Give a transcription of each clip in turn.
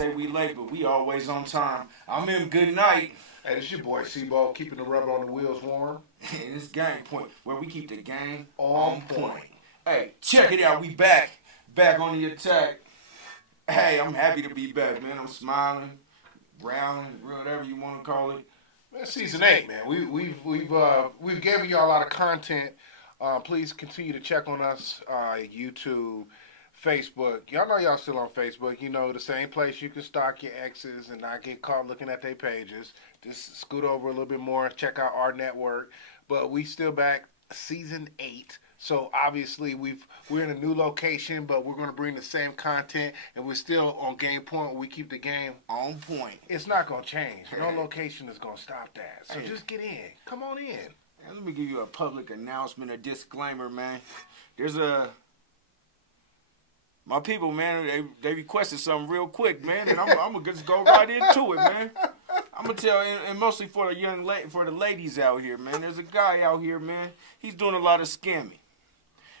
say we late, but we always on time. I'm in Good Night. Hey, it's your boy C-Ball, keeping the rubber on the wheels warm. And it's Game Point, where we keep the game On on point. point. Hey, check it out. We back. Back on the attack. Hey, I'm happy to be back, man. I'm smiling, growling, whatever you want to call it. Man, season 8, man. We've given y'all a lot of content. Please continue to check on us, YouTube, Facebook. Y'all know y'all still on Facebook. You know, the same place you can stalk your exes and not get caught looking at their pages. Just scoot over a little bit more, check out our network. But we still back, season 8. So obviously we're in a new location, but we're going to bring the same content, and we're still on Game Point. We keep the game On point. It's not going to change. No location is going to stop that. So just get in. Come on in. And let me give you a public announcement, a disclaimer, man. My people, man, they requested something real quick, man, and I'm gonna just go right into it, man. I'm gonna tell, and mostly for the ladies out here, man. There's a guy out here, man. He's doing a lot of scamming.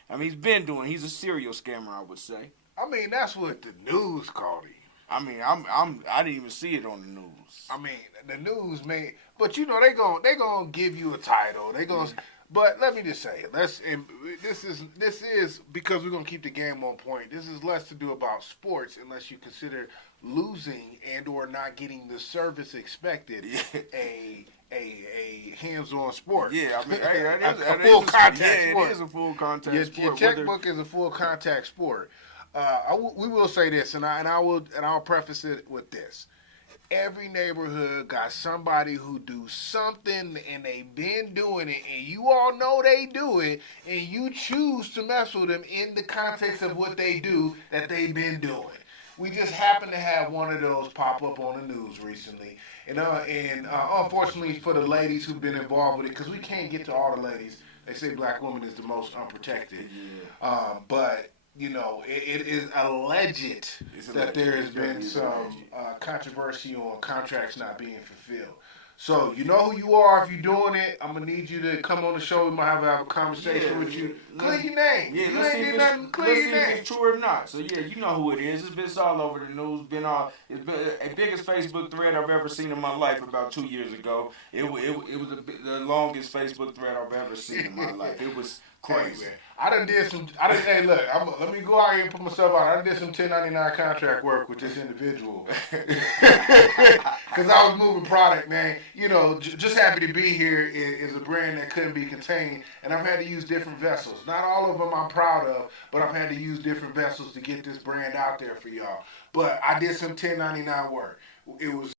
I mean, he's a serial scammer, I would say. I mean, that's what the news called him. I mean, I didn't even see it on the news. I mean, the news, man. But you know, they gonna give you a title. They gonna. But let me just say, this is because we're gonna keep the game on point. This is less to do about sports, unless you consider losing and or not getting the service expected. A hands-on sport. Yeah, I mean, hey, that is a full contact sport. It is a full contact sport. Your checkbook is a full contact sport. We will say this, and I'll preface it with this. Every neighborhood got somebody who do something, and they've been doing it, and you all know they do it, and you choose to mess with them in the context of what they do that they've been doing. We just happen to have one of those pop up on the news recently, and unfortunately for the ladies who've been involved with it, because we can't get to all the ladies. They say black women is the most unprotected, but. You know, it is alleged that there has been some controversy on contracts not being fulfilled. So, you know who you are if you're doing it. I'm going to need you to come on the show. We might have a conversation with you. Clear your name. Yeah, you let's ain't see did nothing. Clear your name. if it's true or not. So, yeah, you know who it is. It's all over the news. It's been a biggest Facebook thread I've ever seen in my life about 2 years ago. It was the longest Facebook thread I've ever seen in my life. It was crazy. Hey, look, let me go out here and put myself out. I did some 1099 contract work with this individual. Because I was moving product, man. You know, just happy to be here is a brand that couldn't be contained. And I've had to use different vessels. Not all of them I'm proud of, but I've had to use different vessels to get this brand out there for y'all. But I did some 1099 work. It was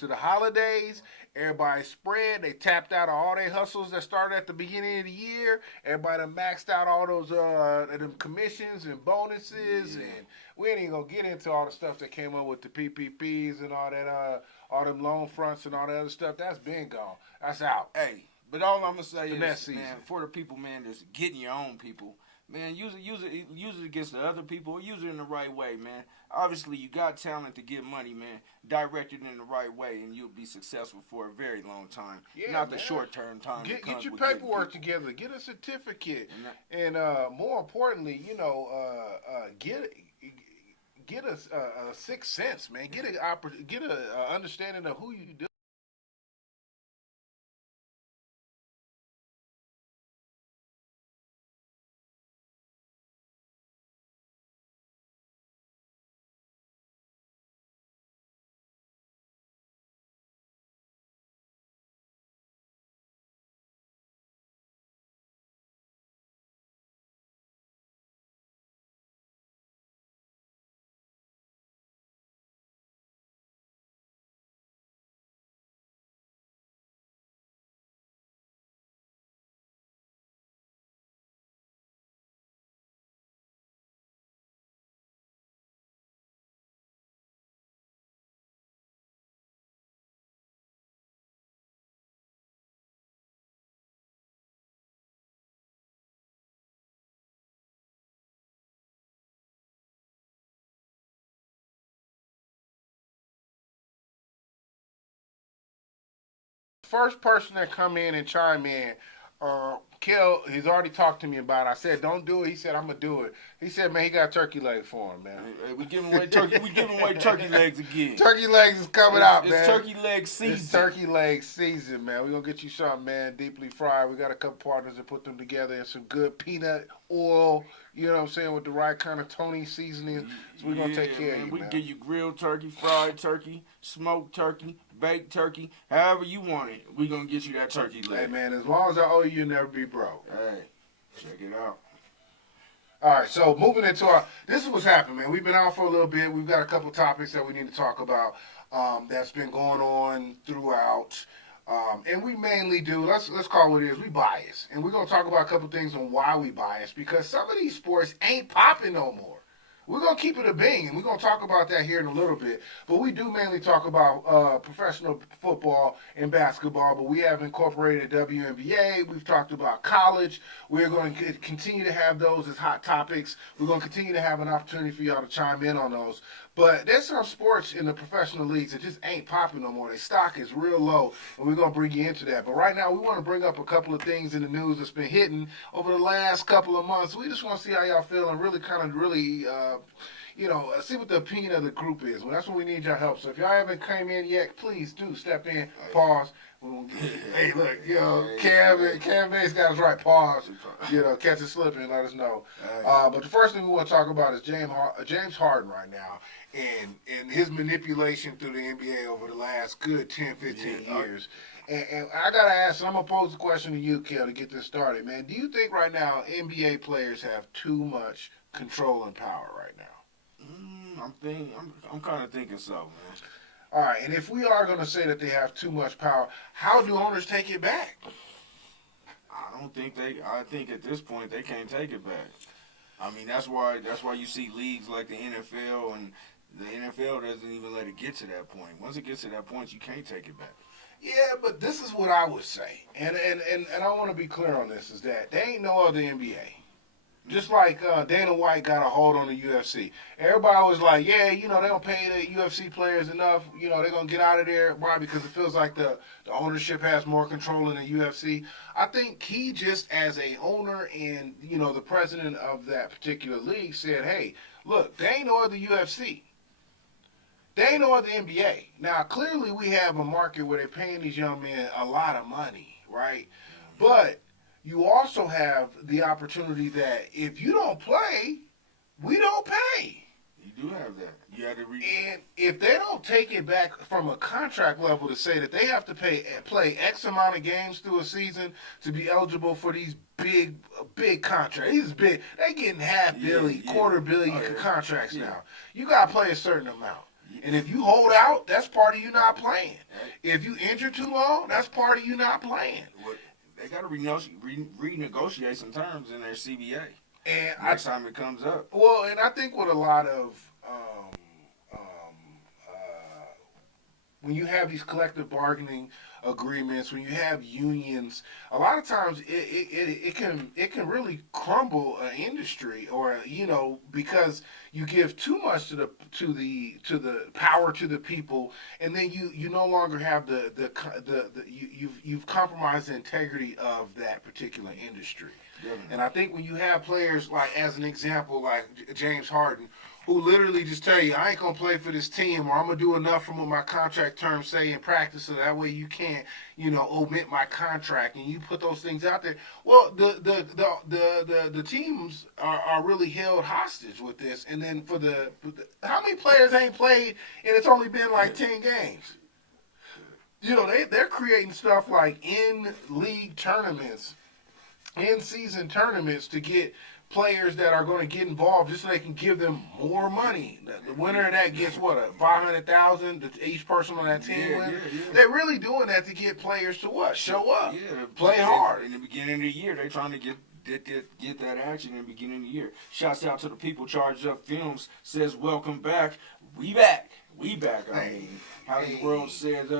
to the holidays, everybody spread. They tapped out of all their hustles that started at the beginning of the year. Everybody done maxed out all those them commissions and bonuses, and we ain't even gonna get into all the stuff that came up with the PPPs and all that, all them loan fronts and all that other stuff. That's been gone. That's out. Hey, but all I'm gonna say is, man, for the people, man, that's getting your own people. Man, use it against the other people, or use it in the right way, man. Obviously, you got talent to get money, man. Direct it in the right way, and you'll be successful for a very long time. Yeah, not man. the short-term time. Get your paperwork together. Get a certificate, and more importantly, you know, get a sixth sense, man. Get a understanding of who you do. first person that come in and chime in, Kel, he's already talked to me about it. I said, don't do it. He said, I'm going to do it. He said, man, he got a turkey leg for him, man. Hey, we giving away turkey. We giving away turkey legs again. Turkey legs is coming out, man. It's turkey leg season. It's turkey leg season, man. We're going to get you something, man, deeply fried. We got a couple partners that put them together in some good peanut oil, you know what I'm saying, with the right kind of Tony seasoning. So we're going to take care of you, we man. give you grilled turkey, fried turkey, smoked turkey, baked turkey, however you want it. We're going to get you that turkey leg. Hey, man, as long as I owe you, you'll never be broke. Hey, check it out. All right, so moving into this is what's happening, man. We've been out for a little bit. We've got a couple topics that we need to talk about that's been going on throughout. And we mainly do, let's call it what it is, we bias. And we're going to talk about a couple things on why we bias, because some of these sports ain't popping no more. We're going to keep it a bing, and we're going to talk about that here in a little bit. But we do mainly talk about professional football and basketball, but we have incorporated WNBA. We've talked about college. We're going to continue to have those as hot topics. We're going to continue to have an opportunity for y'all to chime in on those. But there's some sports in the professional leagues that just ain't popping no more. Their stock is real low, and we're going to bring you into that. But right now, we want to bring up a couple of things in the news that's been hitting over the last couple of months. We just want to see how y'all feel and really see what the opinion of the group is. Well, that's when we need your help. So if y'all haven't came in yet, please do step in, pause. Hey, look, Cam Bates got us right. Pause. Catch it slipping. Let us know. But the first thing we want to talk about is James Harden right now and his manipulation through the NBA over the last good 10, 15 years. And I got to ask, and I'm going to pose a question to you, Kel, to get this started, man. Do you think right now NBA players have too much control and power right now? I'm kind of thinking so, man. All right, and if we are going to say that they have too much power, how do owners take it back? I think at this point they can't take it back. I mean, that's why you see leagues like the NFL, and the NFL doesn't even let it get to that point. Once it gets to that point, you can't take it back. Yeah, but this is what I would say, and I want to be clear on this, is that there ain't no other NBA. Just like Dana White got a hold on the UFC. Everybody was like, yeah, they don't pay the UFC players enough. They're going to get out of there. Why? Because it feels like the ownership has more control in the UFC. I think he just, as a owner and, the president of that particular league, said, hey, look, there ain't no other UFC. There ain't no other NBA. Now, clearly we have a market where they're paying these young men a lot of money, right? But you also have the opportunity that if you don't play, we don't pay. You do have that. You have to and if they don't take it back from a contract level to say that they have to play X amount of games through a season to be eligible for these big contracts. These big, they getting quarter billion contracts now. You got to play a certain amount. And if you hold out, that's part of you not playing. If you injure too long, that's part of you not playing. They got to renegotiate some terms in their CBA and next time it comes up. Well, and I think with a lot of when you have these collective bargaining agreements, when you have unions, a lot of times it can really crumble an industry, or because you give too much to the power to the people, and then you no longer have you've compromised the integrity of that particular industry. And I think when you have players like, as an example, like James Harden, who literally just tell you, I ain't going to play for this team, or I'm going to do enough from what my contract terms say in practice, so that way you can't, omit my contract, and you put those things out there. Well, the teams are really held hostage with this. And then how many players ain't played, and it's only been like 10 games? They're creating stuff like in-league tournaments, in-season tournaments to get players that are going to get involved just so they can give them more money. The winner of that gets $500,000 each person on that team wins. Yeah. They're really doing that to get players to what? Show up, play hard. In the beginning of the year, they're trying to get that action in the beginning of the year. Shouts out to the people. Charged Up Films says, "Welcome back. We back. I mean, how the world said,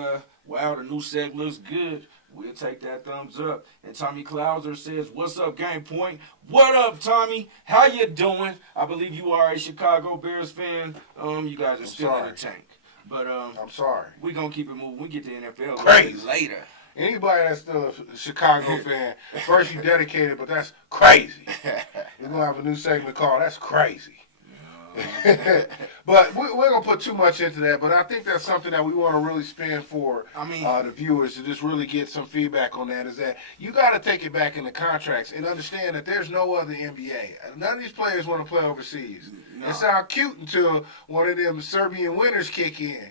wow, the new set looks good. We'll take that thumbs up." And Tommy Clouser says, "What's up, Game Point?" What up, Tommy? How you doing? I believe you are a Chicago Bears fan. You guys are still in the tank. But I'm sorry. We're going to keep it moving. We get to NFL Crazy. later. Anybody that's still a Chicago fan, first you dedicated, but that's crazy. We're going to have a new segment called That's Crazy. But we're going to put too much into that, but I think that's something that we want to really spin for the viewers to just really get some feedback on that, is that you got to take it back in the contracts and understand that there's no other NBA. None of these players want to play overseas. No. It sounds cute until one of them Serbian winters kick in.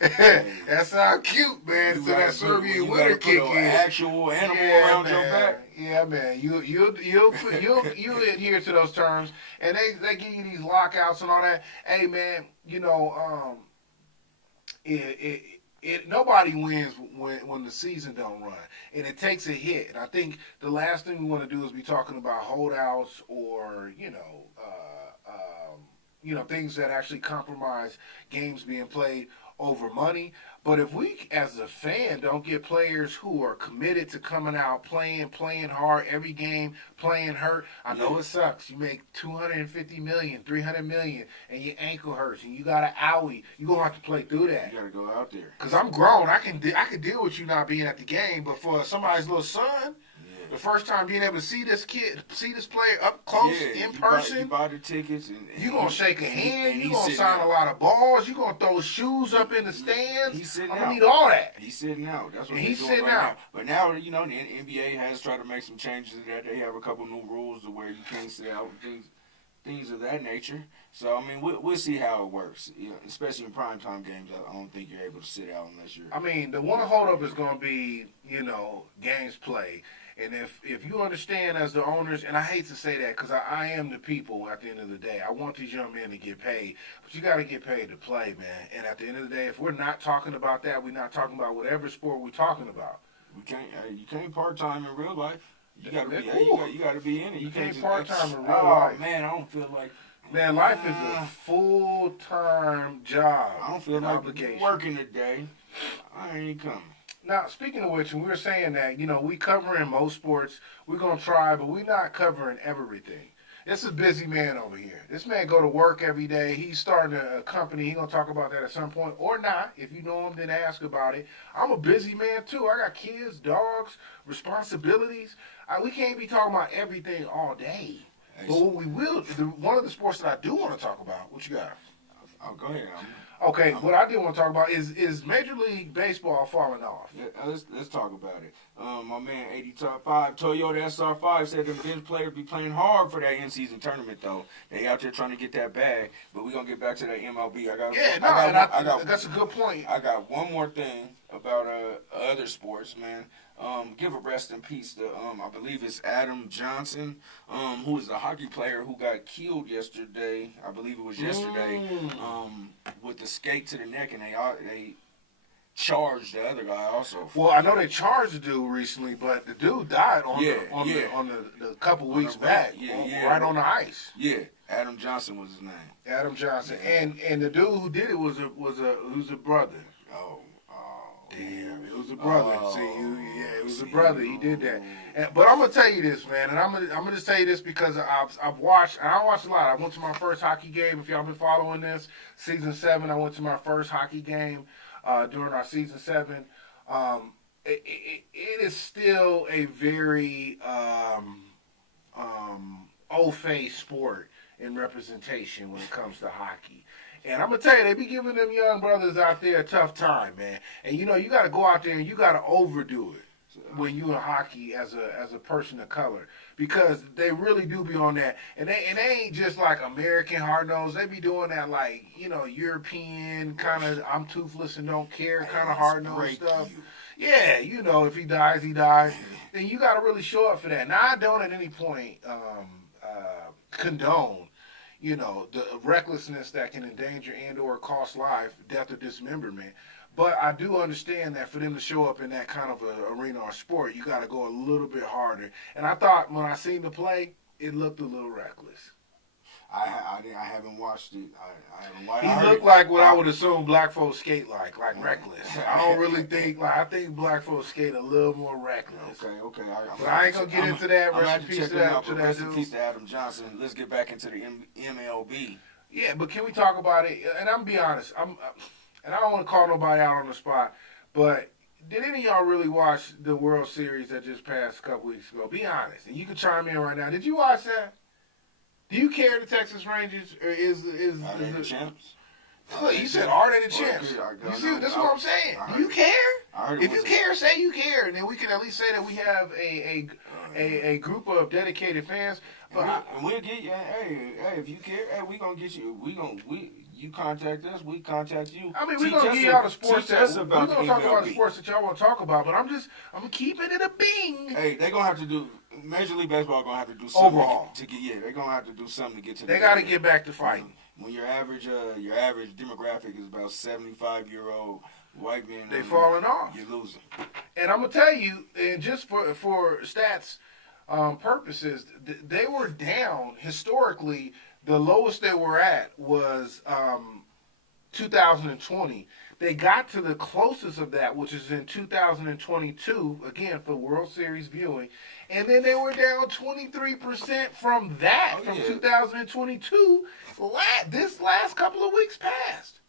That sounds cute, man, until that Serbian winter kick in. Actual animal around your back. Yeah, man. You adhere to those terms, and they give you these lockouts and all that. Hey, man, nobody wins when the season don't run, and it takes a hit. And I think the last thing we want to do is be talking about holdouts or things that actually compromise games being played over money. But if we, as a fan, don't get players who are committed to coming out, playing hard every game, playing hurt, I know it sucks. You make $250 million, $300 million, and your ankle hurts, and you got an owie. You're going to have to play through that. You got to go out there. Because I'm grown. I can deal with you not being at the game, but for somebody's little son, the first time being able to see this player up close, in person. You buy the tickets. And you're going to shake a hand. You're going to sign a lot of balls. You're going to throw shoes up in the stands. He's sitting I'm out. going to need all that. He's sitting out. That's what he's doing sitting right out. Now. But now, the NBA has tried to make some changes to that. They have a couple new rules to where you can't sit out and things of that nature. So, I mean, we'll see how it works. Especially in primetime games, I don't think you're able to sit out unless you're... I mean, the one holdup is going to be, games played. And if you understand as the owners, and I hate to say that because I am the people at the end of the day. I want these young men to get paid, but you got to get paid to play, man. And at the end of the day, if we're not talking about that, we're not talking about whatever sport we're talking about. You can't part-time in real life. You got to be you got to be in it. You can't part-time in real life. Oh, man, I don't feel like... Man, life is a full-time job. I don't feel like working today. I ain't coming. Now, speaking of which, and we were saying that, we covering most sports. We're going to try, but we're not covering everything. This is a busy man over here. This man go to work every day. He's starting a company. He's going to talk about that at some point. Or not. If you know him, then ask about it. I'm a busy man, too. I got kids, dogs, responsibilities. We can't be talking about everything all day. But what we will, one of the sports that I do want to talk about, what you got? Oh, go ahead. Okay, what I do want to talk about is Major League Baseball falling off. Let's talk about it. My man 85 Toyota SR5 said the bench players be playing hard for that in-season tournament though. They out there trying to get that bag, but we're gonna get back to that MLB. That's a good point. I got one more thing about other sports, man. Give a rest in peace to I believe it's Adam Johnson, who is a hockey player who got killed yesterday. I believe it was yesterday. With the skate to the neck, and they charged the other guy also. Well, I know they charged the dude recently, but the dude died on the couple weeks back, right on the ice. Yeah, Adam Johnson was his name. Adam Johnson, and the dude who did it was a brother. Oh. Damn, it was a brother. It was a brother. He did that. But I'm gonna tell you this, man, and I'm gonna just tell you this because I've watched, and I watched a lot. I went to my first hockey game. If y'all been following this, season 7, I went to my first hockey game during our season 7. It is still a very old-fashioned sport in representation when it comes to hockey. And I'm going to tell you, they be giving them young brothers out there a tough time, man. And, you got to go out there and you got to overdo it when you in hockey as a person of color. Because they really do be on that. And they ain't just like American hard-nosed. They be doing that like, European kind of I'm toothless and don't care kind of hard-nosed stuff. Yeah, if he dies, he dies. Then you got to really show up for that. Now, I don't at any point condone the recklessness that can endanger and or cost life, death or dismemberment. But I do understand that for them to show up in that kind of a arena or sport, you got to go a little bit harder. And I thought when I seen the play, it looked a little reckless. I haven't watched it. I haven't watched it. He looked like what I would assume black folks skate like reckless. I don't really think, I think black folks skate a little more reckless. Okay. But I ain't going to get into that. Rest in peace to Adam Johnson. Let's get back into the MLB. Yeah, but can we talk about it? And I'm going to be honest. and I don't want to call nobody out on the spot, but did any of y'all really watch the World Series that just passed a couple weeks ago? Be honest, and you can chime in right now. Did you watch that? Do you care the Texas Rangers or is Are they the champs? Look, you said are they the champs? You see, that's what I'm saying. Do you care? If you care, say you care, and then we can at least say that we have a group of dedicated fans. But we'll get you. Hey, if you care, hey, we gonna get you. You contact us, we contact you. I mean, we're gonna give y'all the sports that we're gonna talk about the sports that y'all want to talk about. But I'm keeping it a bing. Hey, they're gonna have to do. Major League Baseball gonna have to do something overall to get. Yeah, they're gonna have to do something to get to. They got to get back to fighting. When your average demographic is about 75-year-old white men, they falling off. You're losing. And I'm gonna tell you, and just for stats purposes, they were down historically. The lowest they were at was 2020. They got to the closest of that, which is in 2022, again, for World Series viewing. And then they were down 23% from that, from 2022. This last couple of weeks passed.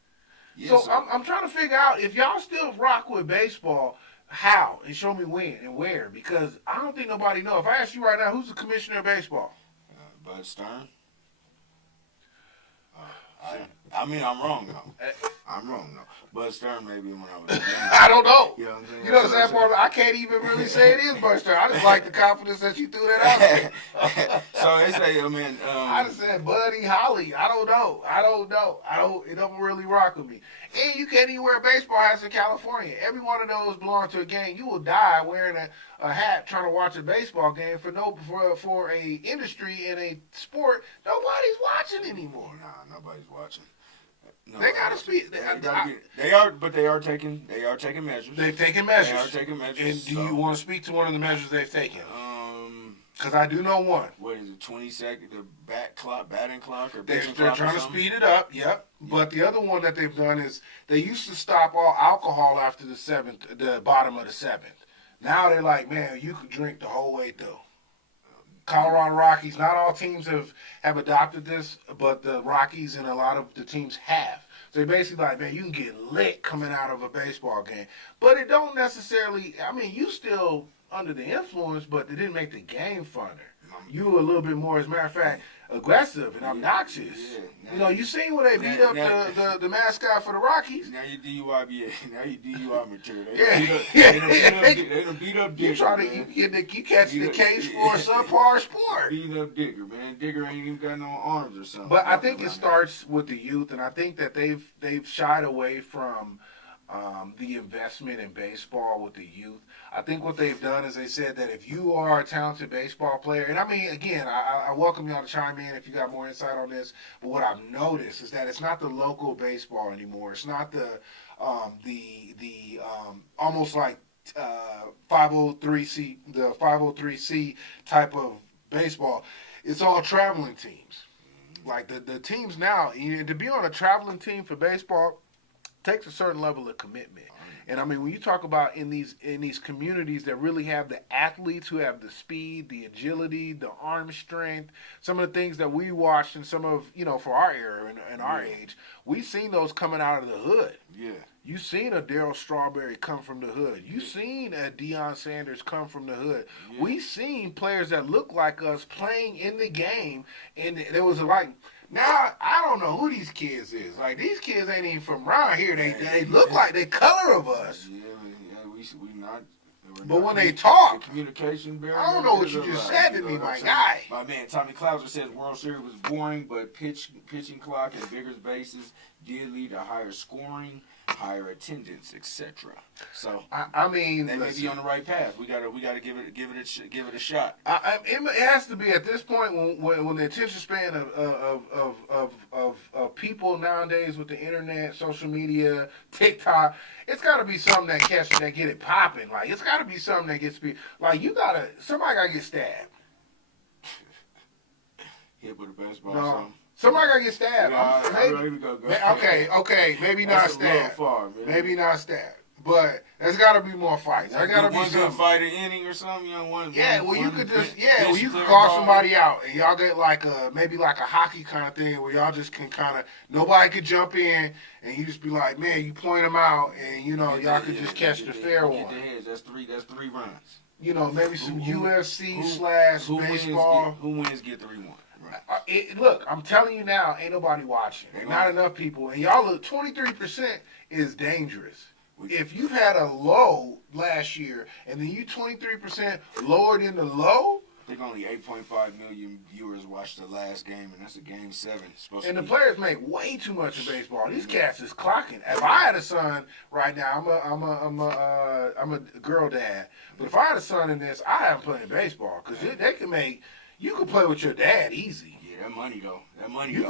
Yes, so I'm trying to figure out, if y'all still rock with baseball, how? And show me when and where. Because I don't think nobody knows. If I ask you right now, who's the commissioner of baseball? Bud Stern. I mean, I'm wrong, though. I'm wrong, though. Bud Stern maybe when I was I don't know. You know what I'm saying? You know the sad part? I can't even really say it is Bud Stern. I just like the confidence that you threw that out there. So they say, I mean... I just said Buddy Holly. I don't know. It don't really rock with me. And you can't even wear a baseball hat in California. Every one of those belong to a gang. You will die wearing a hat trying to watch a baseball game for a industry and a sport nobody's watching anymore. Nah, nobody's watching. No, they gotta speak. They are taking measures. They've taken measures. They are taking measures. And do you want to speak to one of the measures they've taken? Because I do know one. What is it? 20-second the batting clock, or they're trying to speed it up. Yep. But the other one that they've done is they used to stop all alcohol after the bottom of the seventh. Now they're like, man, you could drink the whole way through. Colorado Rockies, not all teams have adopted this, but the Rockies and a lot of the teams have. So they're basically like, man, you can get lit coming out of a baseball game. But it don't necessarily, I mean, you still under the influence, but it didn't make the game funner. You were a little bit more, as a matter of fact, aggressive and obnoxious. Yeah. You know, you seen when they beat up the mascot for the Rockies. Now you DUI material. They done beat up Digger. You try to you catch the case for a subpar sport. Beat up Digger, man. Digger ain't even got no arms or something. But I think it starts with the youth, and I think that they've shied away from the investment in baseball with the youth. I think what they've done is they said that if you are a talented baseball player, and I mean, again, I welcome y'all to chime in if you got more insight on this, but what I've noticed is that it's not the local baseball anymore. It's not the almost like 503C, the 503C type of baseball. It's all traveling teams. Like the teams now, to be on a traveling team for baseball takes a certain level of commitment. And I mean, when you talk about in these communities that really have the athletes who have the speed, the agility, the arm strength, some of the things that we watched and some of, for our era and our age, we've seen those coming out of the hood. Yeah. You seen a Darryl Strawberry come from the hood. You seen a Deion Sanders come from the hood. Yeah. We seen players that look like us playing in the game, and there was now, I don't know who these kids is. Like, these kids ain't even from around here. They look like they color of us. Yeah, we not. But when they talk, the communication barrier. I don't know what you just said to me, my guy. My man, Tommy Clouser says World Series was boring, but pitching clock and bigger bases did lead to higher scoring, higher attendance, etc. So I mean, they may be on the right path. We gotta give it a shot. It has to be at this point when the attention span of people nowadays with the internet, social media, TikTok, it's got to be something that get it popping. Like, it's got to be something that gets like somebody gotta get stabbed. Hit with a baseball. No. Somebody gotta get stabbed. Yeah, Okay, maybe not stabbed. Maybe not stabbed. But there's got to be more fights. There got to be one some good fight an inning or something. You know, you could call somebody out and y'all get like maybe like a hockey kind of thing where y'all just can kind of nobody could jump in and you just be like, man, you point them out and you know y'all could just catch the fair one. That's three runs. You know, maybe some UFC / baseball. Who wins get 3-1. Right. Look, I'm telling you now, ain't nobody watching. Not enough people. And y'all look, 23% is dangerous. If you've had a low last year and then you 23% lower than the low. I think only 8.5 million viewers watched the last game, and that's a game 7. And the players make way too much of baseball. These cats is clocking. If I had a son right now, I'm a girl dad. But if I had a son in this, I have him playing baseball because they can make. You can play with your dad easy. Yeah, that money though. You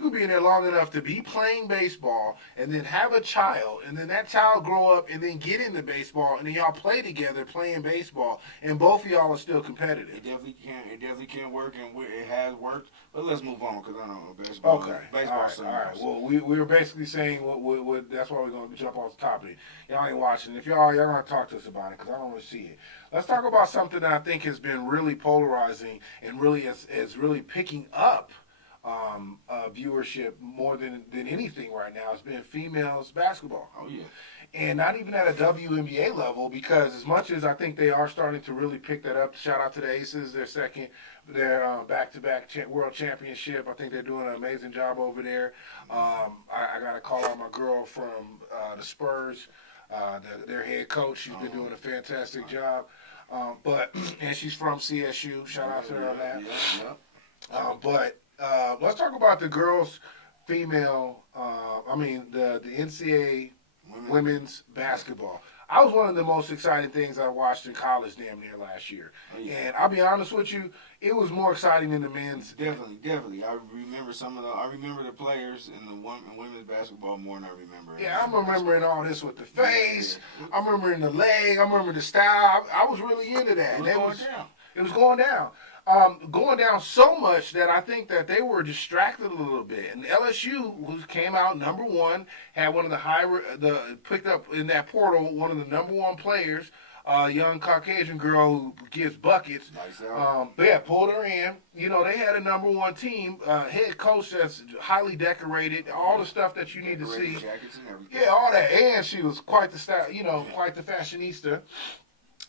could be in there long enough to be playing baseball and then have a child and then that child grow up and then get into baseball and then y'all play together playing baseball and both of y'all are still competitive. It definitely can work and it has worked. But let's move on because I don't know baseball. Okay. Baseball. All right. Well, we were basically saying what that's why we're going to jump off the topic. Y'all ain't watching. If y'all going to talk to us about it because I don't want to see it. Let's talk about something that I think has been really polarizing and really is really picking up viewership more than anything right now. It's been females basketball. Oh yeah. And not even at a WNBA level because as much as I think they are starting to really pick that up. Shout out to the Aces, their back-to-back world championship. I think they're doing an amazing job over there. I got to call out my girl from the Spurs, their head coach. She's been doing a fantastic job. And she's from CSU. Shout out to her on that. Let's talk about the girls, female. The NCAA women's basketball. I was one of the most exciting things I watched in college damn near last year. Oh, yeah. And I'll be honest with you, it was more exciting than the men's. Definitely. I remember the players in the women's basketball more than I remember. Yeah, I'm remembering all this with the face. Yeah. I'm remembering the leg. I remember the style. I was really into that. It was going down. Going down so much that I think that they were distracted a little bit. And LSU, who came out number 1, had one of picked up in that portal one of the number 1 players, a young Caucasian girl who gives buckets. Nice pulled her in. You know, they had a number 1 team, head coach that's highly decorated, all the stuff that you need to see. Jackets and everything. Yeah, all that. And she was quite the style, quite the fashionista.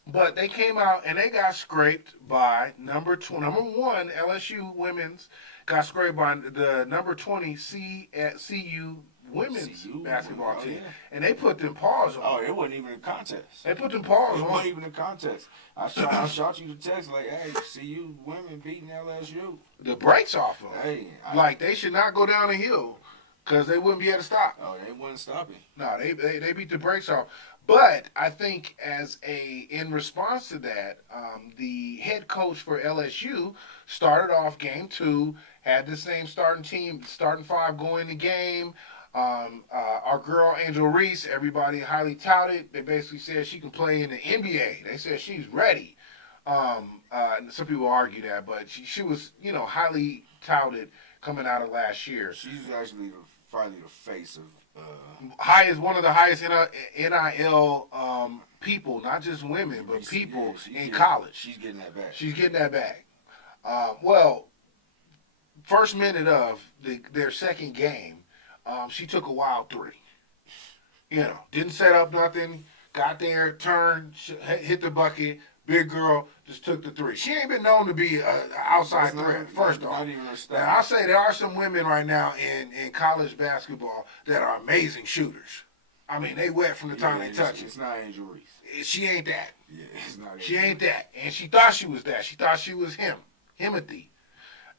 But they came out and they got scraped by number 1 LSU women's got scraped by the number 20 CU women's basketball team, and they put them paws on. Oh, it wasn't even a contest. They put them paws on. It wasn't even a contest. I shot you the text like, "Hey, CU women beating LSU." The brakes off them. Hey, they should not go down the hill because they wouldn't be able to stop. Oh, they wouldn't stop it. No, they beat the brakes off. But I think in response to that, the head coach for LSU started off game 2, had the same starting 5 go in the game. Our girl Angel Reese, everybody highly touted. They basically said she can play in the NBA. They said she's ready. Some people argue that, but she was, highly touted coming out of last year. She's actually finally the face of. One of the highest NIL people, not just women, but people in college. She's getting that bag. First minute of their second game, she took a wild 3. Didn't set up nothing, got there, turned, hit the bucket. Big girl just took the 3. She ain't been known to be an outside threat, first off. Now, I say there are some women right now in college basketball that are amazing shooters. I mean, they wet from the time they touch it. It's not Angel Reese. She ain't that. Yeah, it's not. She ain't that. And she thought she was that. She thought she was Himothy.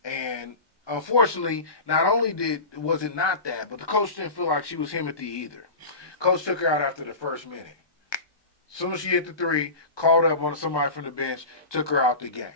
And unfortunately, not only was it not that, but the coach didn't feel like she was Himothy either. Coach took her out after the first minute. As soon as she hit the 3, called up somebody from the bench, took her out the game.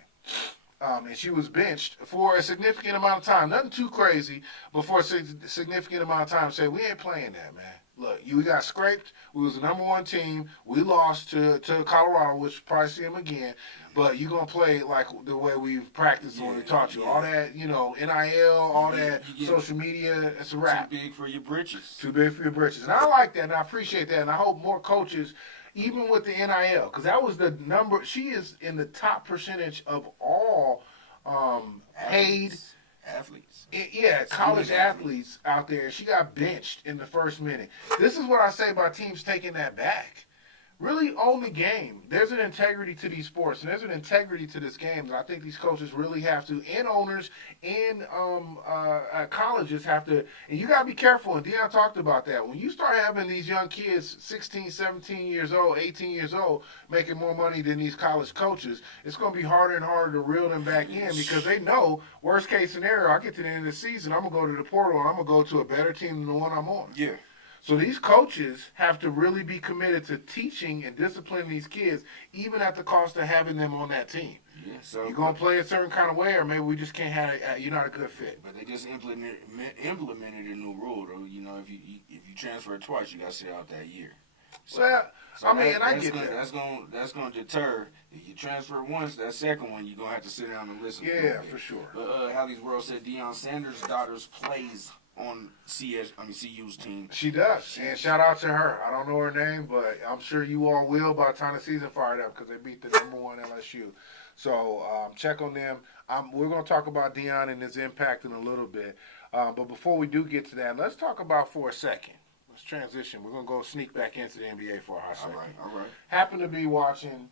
and she was benched for a significant amount of time. Nothing too crazy, but for a significant amount of time. Say, we ain't playing that, man. Look, we got scraped. We was the number one team. We lost to Colorado, which probably see them again. But you're going to play like the way we've practiced when we taught you. All that, NIL, all that social media, it's a wrap. Too big for your britches. Too big for your britches. And I like that, and I appreciate that. And I hope more coaches, even with the NIL, because that was the number. She is in the top percentage of all paid athletes. College athletes out there. She got benched in the first minute. This is what I say about teams taking that back. Really own the game. There's an integrity to these sports, and there's an integrity to this game that I think these coaches really have to, and owners and colleges have to. And you got to be careful, and Deion talked about that. When you start having these young kids, 16, 17 years old, 18 years old, making more money than these college coaches, it's going to be harder and harder to reel them back in because they know, worst case scenario, I get to the end of the season, I'm going to go to the portal, and I'm going to go to a better team than the one I'm on. Yeah. So these coaches have to really be committed to teaching and disciplining these kids, even at the cost of having them on that team. Yeah, so you're going to play a certain kind of way, or maybe we just can't have you're not a good fit. But they just implemented a new rule, though. If you transfer twice, you got to sit out that year. So, I get that. That's gonna deter. If you transfer once, that second one, you're gonna have to sit down and listen. Yeah, for sure. But Hallie's World said Deion Sanders' daughter's plays on CU's team. She does, and shout out to her. I don't know her name, but I'm sure you all will by the time the season fired up because they beat the #1 LSU. So check on them. We're going to talk about Deion and his impact in a little bit. But before we do get to that, let's talk about for a second. Let's transition. We're going to go sneak back into the NBA for a hot second. All right. Happen to be watching,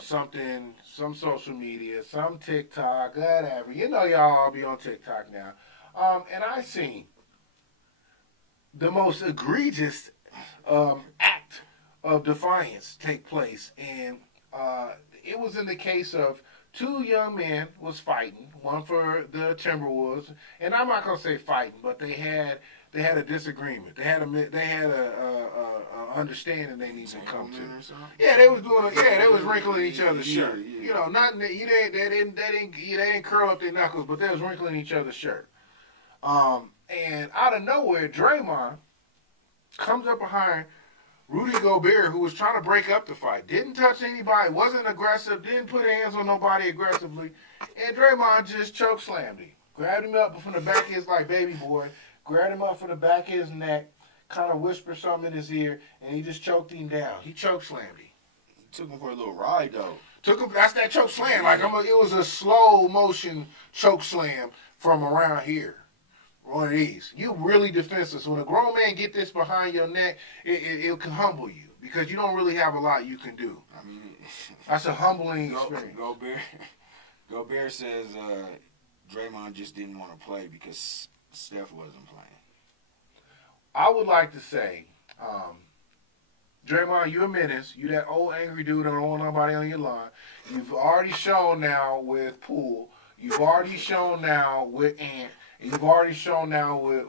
some social media, some TikTok, whatever. Y'all all be on TikTok now. And I seen the most egregious act of defiance take place. And it was in the case of two young men was fighting, one for the Timberwolves. And I'm not going to say fighting, but they had a disagreement. They had a understanding they needed to come to. Yeah, they was they was wrinkling each other's shirt. Nothing. They didn't curl up their knuckles, but they was wrinkling each other's shirt. And out of nowhere, Draymond comes up behind Rudy Gobert, who was trying to break up the fight. Didn't touch anybody, wasn't aggressive, didn't put hands on nobody aggressively. And Draymond just choke slammed him. Grabbed him up from the back of his, like baby boy, grabbed him up from the back of his neck, kind of whispered something in his ear, and he just choked him down. He choke slammed him. Took him for a little ride, though. That's that choke slam. Like, it was a slow motion choke slam from around here. One of these. You really defensive. So when a grown man get this behind your neck, it can humble you because you don't really have a lot you can do. I mean, that's a humbling experience. Gobert says Draymond just didn't want to play because Steph wasn't playing. I would like to say, Draymond, you're a menace. You that old angry dude that don't want nobody on your lawn. You've already shown now with Poole. You've already shown now with Ant. And you've already shown now with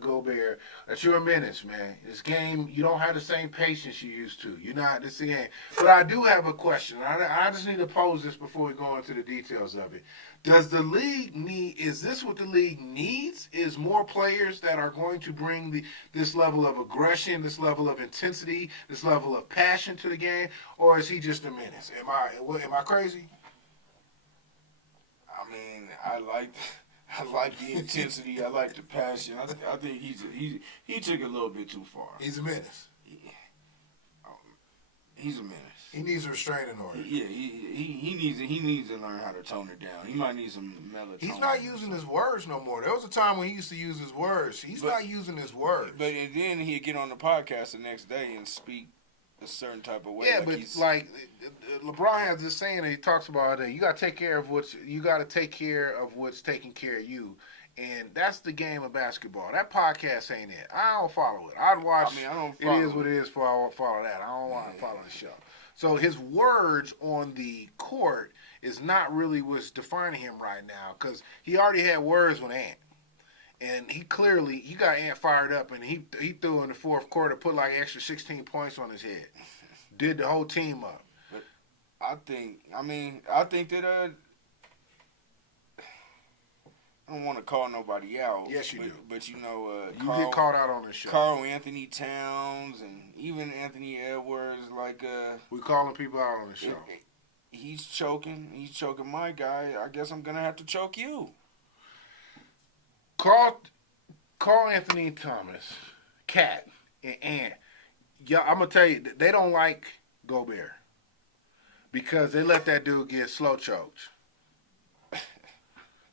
Gobert that you're a menace, man. This game, you don't have the same patience you used to. You're not this game. But I do have a question. I just need to pose this before we go into the details of it. Does the league is this what the league needs? Is more players that are going to bring this level of aggression, this level of intensity, this level of passion to the game? Or is he just a menace? Am I crazy? I mean, I like the intensity. I like the passion. I think he took it a little bit too far. He's a menace. He's a menace. He needs a restraining order. Yeah, he needs to learn how to tone it down. He might need some melatonin. He's not using his words no more. There was a time when he used to use his words. He's not using his words. But and then he'd get on the podcast the next day and speak a certain type of way. Yeah, like LeBron has this saying that he talks about that you got to take care of what's taking care of you. And that's the game of basketball. That podcast ain't it. I don't follow it. I'd watch. I don't follow it. Is what it is for I won't follow that. I don't want to follow the show. So his words on the court is not really what's defining him right now because he already had words with Ant. And he got Ant fired up, and he threw in the fourth quarter, put like extra 16 points on his head. Did the whole team up. But I think that I don't want to call nobody out. Yes, you do. But you know, You get called out on the show. Carl Anthony Towns and even Anthony Edwards, like we calling people out on the show. He's choking my guy. I guess I'm gonna have to choke you. Carl Anthony Thomas, Cat, and Ant. Yeah, I'm gonna tell you, they don't like Gobert because they let that dude get slow choked.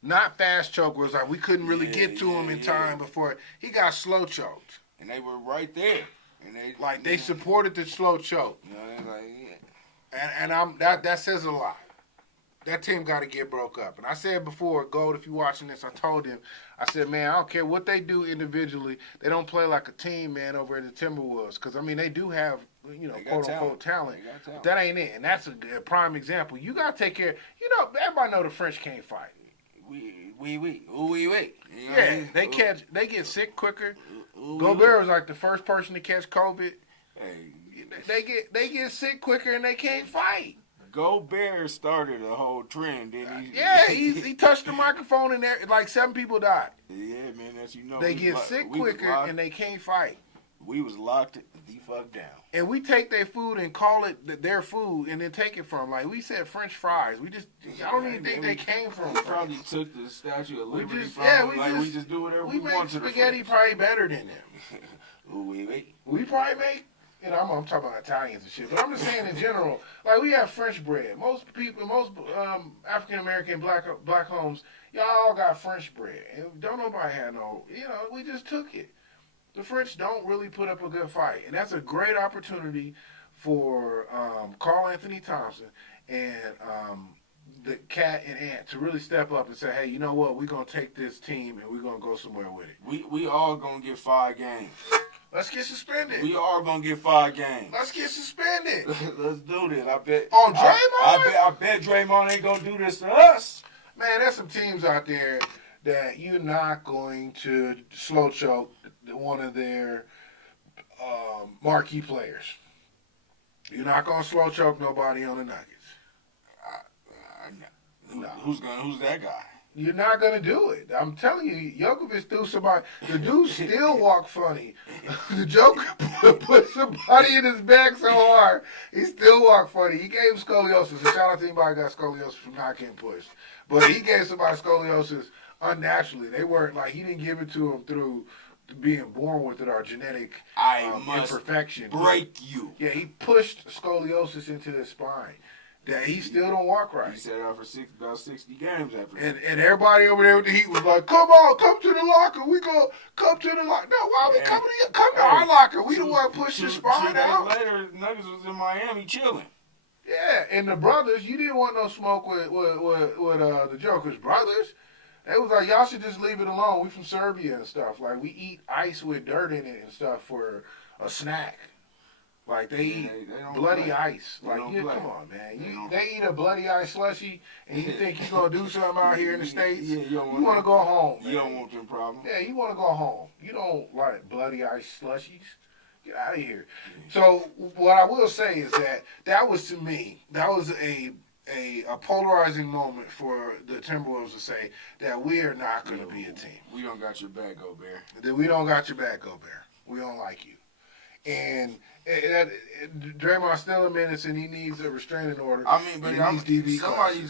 Not fast choke, where it's like we couldn't really get to him in time before he got slow choked. And they were right there, and they supported the slow choke. You know, they're like, And that says a lot. That team got to get broke up. And I said before, Gold, if you're watching this, I told him, I said, man, I don't care what they do individually. They don't play like a team, man, over at the Timberwolves. Because, I mean, they do have, quote-unquote talent. But that ain't it. And that's a prime example. You got to take care. Everybody know the French can't fight. We. Yeah, they get sick quicker. Gobert was like the first person to catch COVID. Hey, they get sick quicker and they can't fight. Gobert started a whole trend, didn't he? Yeah, he touched the microphone and there, like 7 people died. Yeah, man, as you know, they get sick quicker and they can't fight. We was locked the fuck down. And we take their food and call it their food and then take it from. Like, we said French fries. I don't even think they came from. We probably took the Statue of Liberty from them. We just do whatever we want to. We make spaghetti probably better than them. We probably make, I'm talking about Italians and shit, but I'm just saying in general, like, we have French bread. Most African-American black homes, y'all all got French bread. And don't nobody have no, we just took it. The French don't really put up a good fight. And that's a great opportunity for Carl Anthony Thompson and the Cat and Ant to really step up and say, hey, you know what? We're going to take this team and we're going to go somewhere with it. We all going to get 5 games. Let's get suspended. We are going to get 5 games. Let's get suspended. Let's do this. I bet. On Draymond? I bet Draymond ain't going to do this to us. Man, there's some teams out there that you're not going to slow choke one of their marquee players. You're not going to slow choke nobody on the Nuggets. No. Who's that guy? You're not going to do it. I'm telling you, Jokovic threw somebody. The dude still walked funny. The Joker put somebody in his back so hard, he still walked funny. He gave scoliosis. And shout out to anybody who got scoliosis from not getting pushed. But he gave somebody scoliosis unnaturally. They weren't like, he didn't give it to him through being born with it or genetic imperfection. Break you. Yeah, he pushed scoliosis into his spine. That he still don't walk right. He sat out for about 60 games after that. And everybody over there with the Heat was like, come on, come to the locker. Come to the locker. No, why are we coming to you? Come to our locker. We the one push your spine out. 2 days later, Nuggets was in Miami chilling. Yeah, and the brothers, you didn't want no smoke with the Joker's brothers. They was like, y'all should just leave it alone. We from Serbia and stuff. Like, we eat ice with dirt in it and stuff for a snack. Like, they eat bloody ice. Like, come on, man. They eat a bloody ice slushy, and you think you're going to do something out here in the States? Yeah, you want to go home, man. You don't want them problems. Yeah, you want to go home. You don't like bloody ice slushies. Get out of here. So, what I will say is that was, to me, that was a polarizing moment for the Timberwolves to say that we are not going to be a team. We don't got your back, Gobert. That we don't got your back, Gobert. We don't like you. And Draymond still a menace, and he needs a restraining order. I mean, but he needs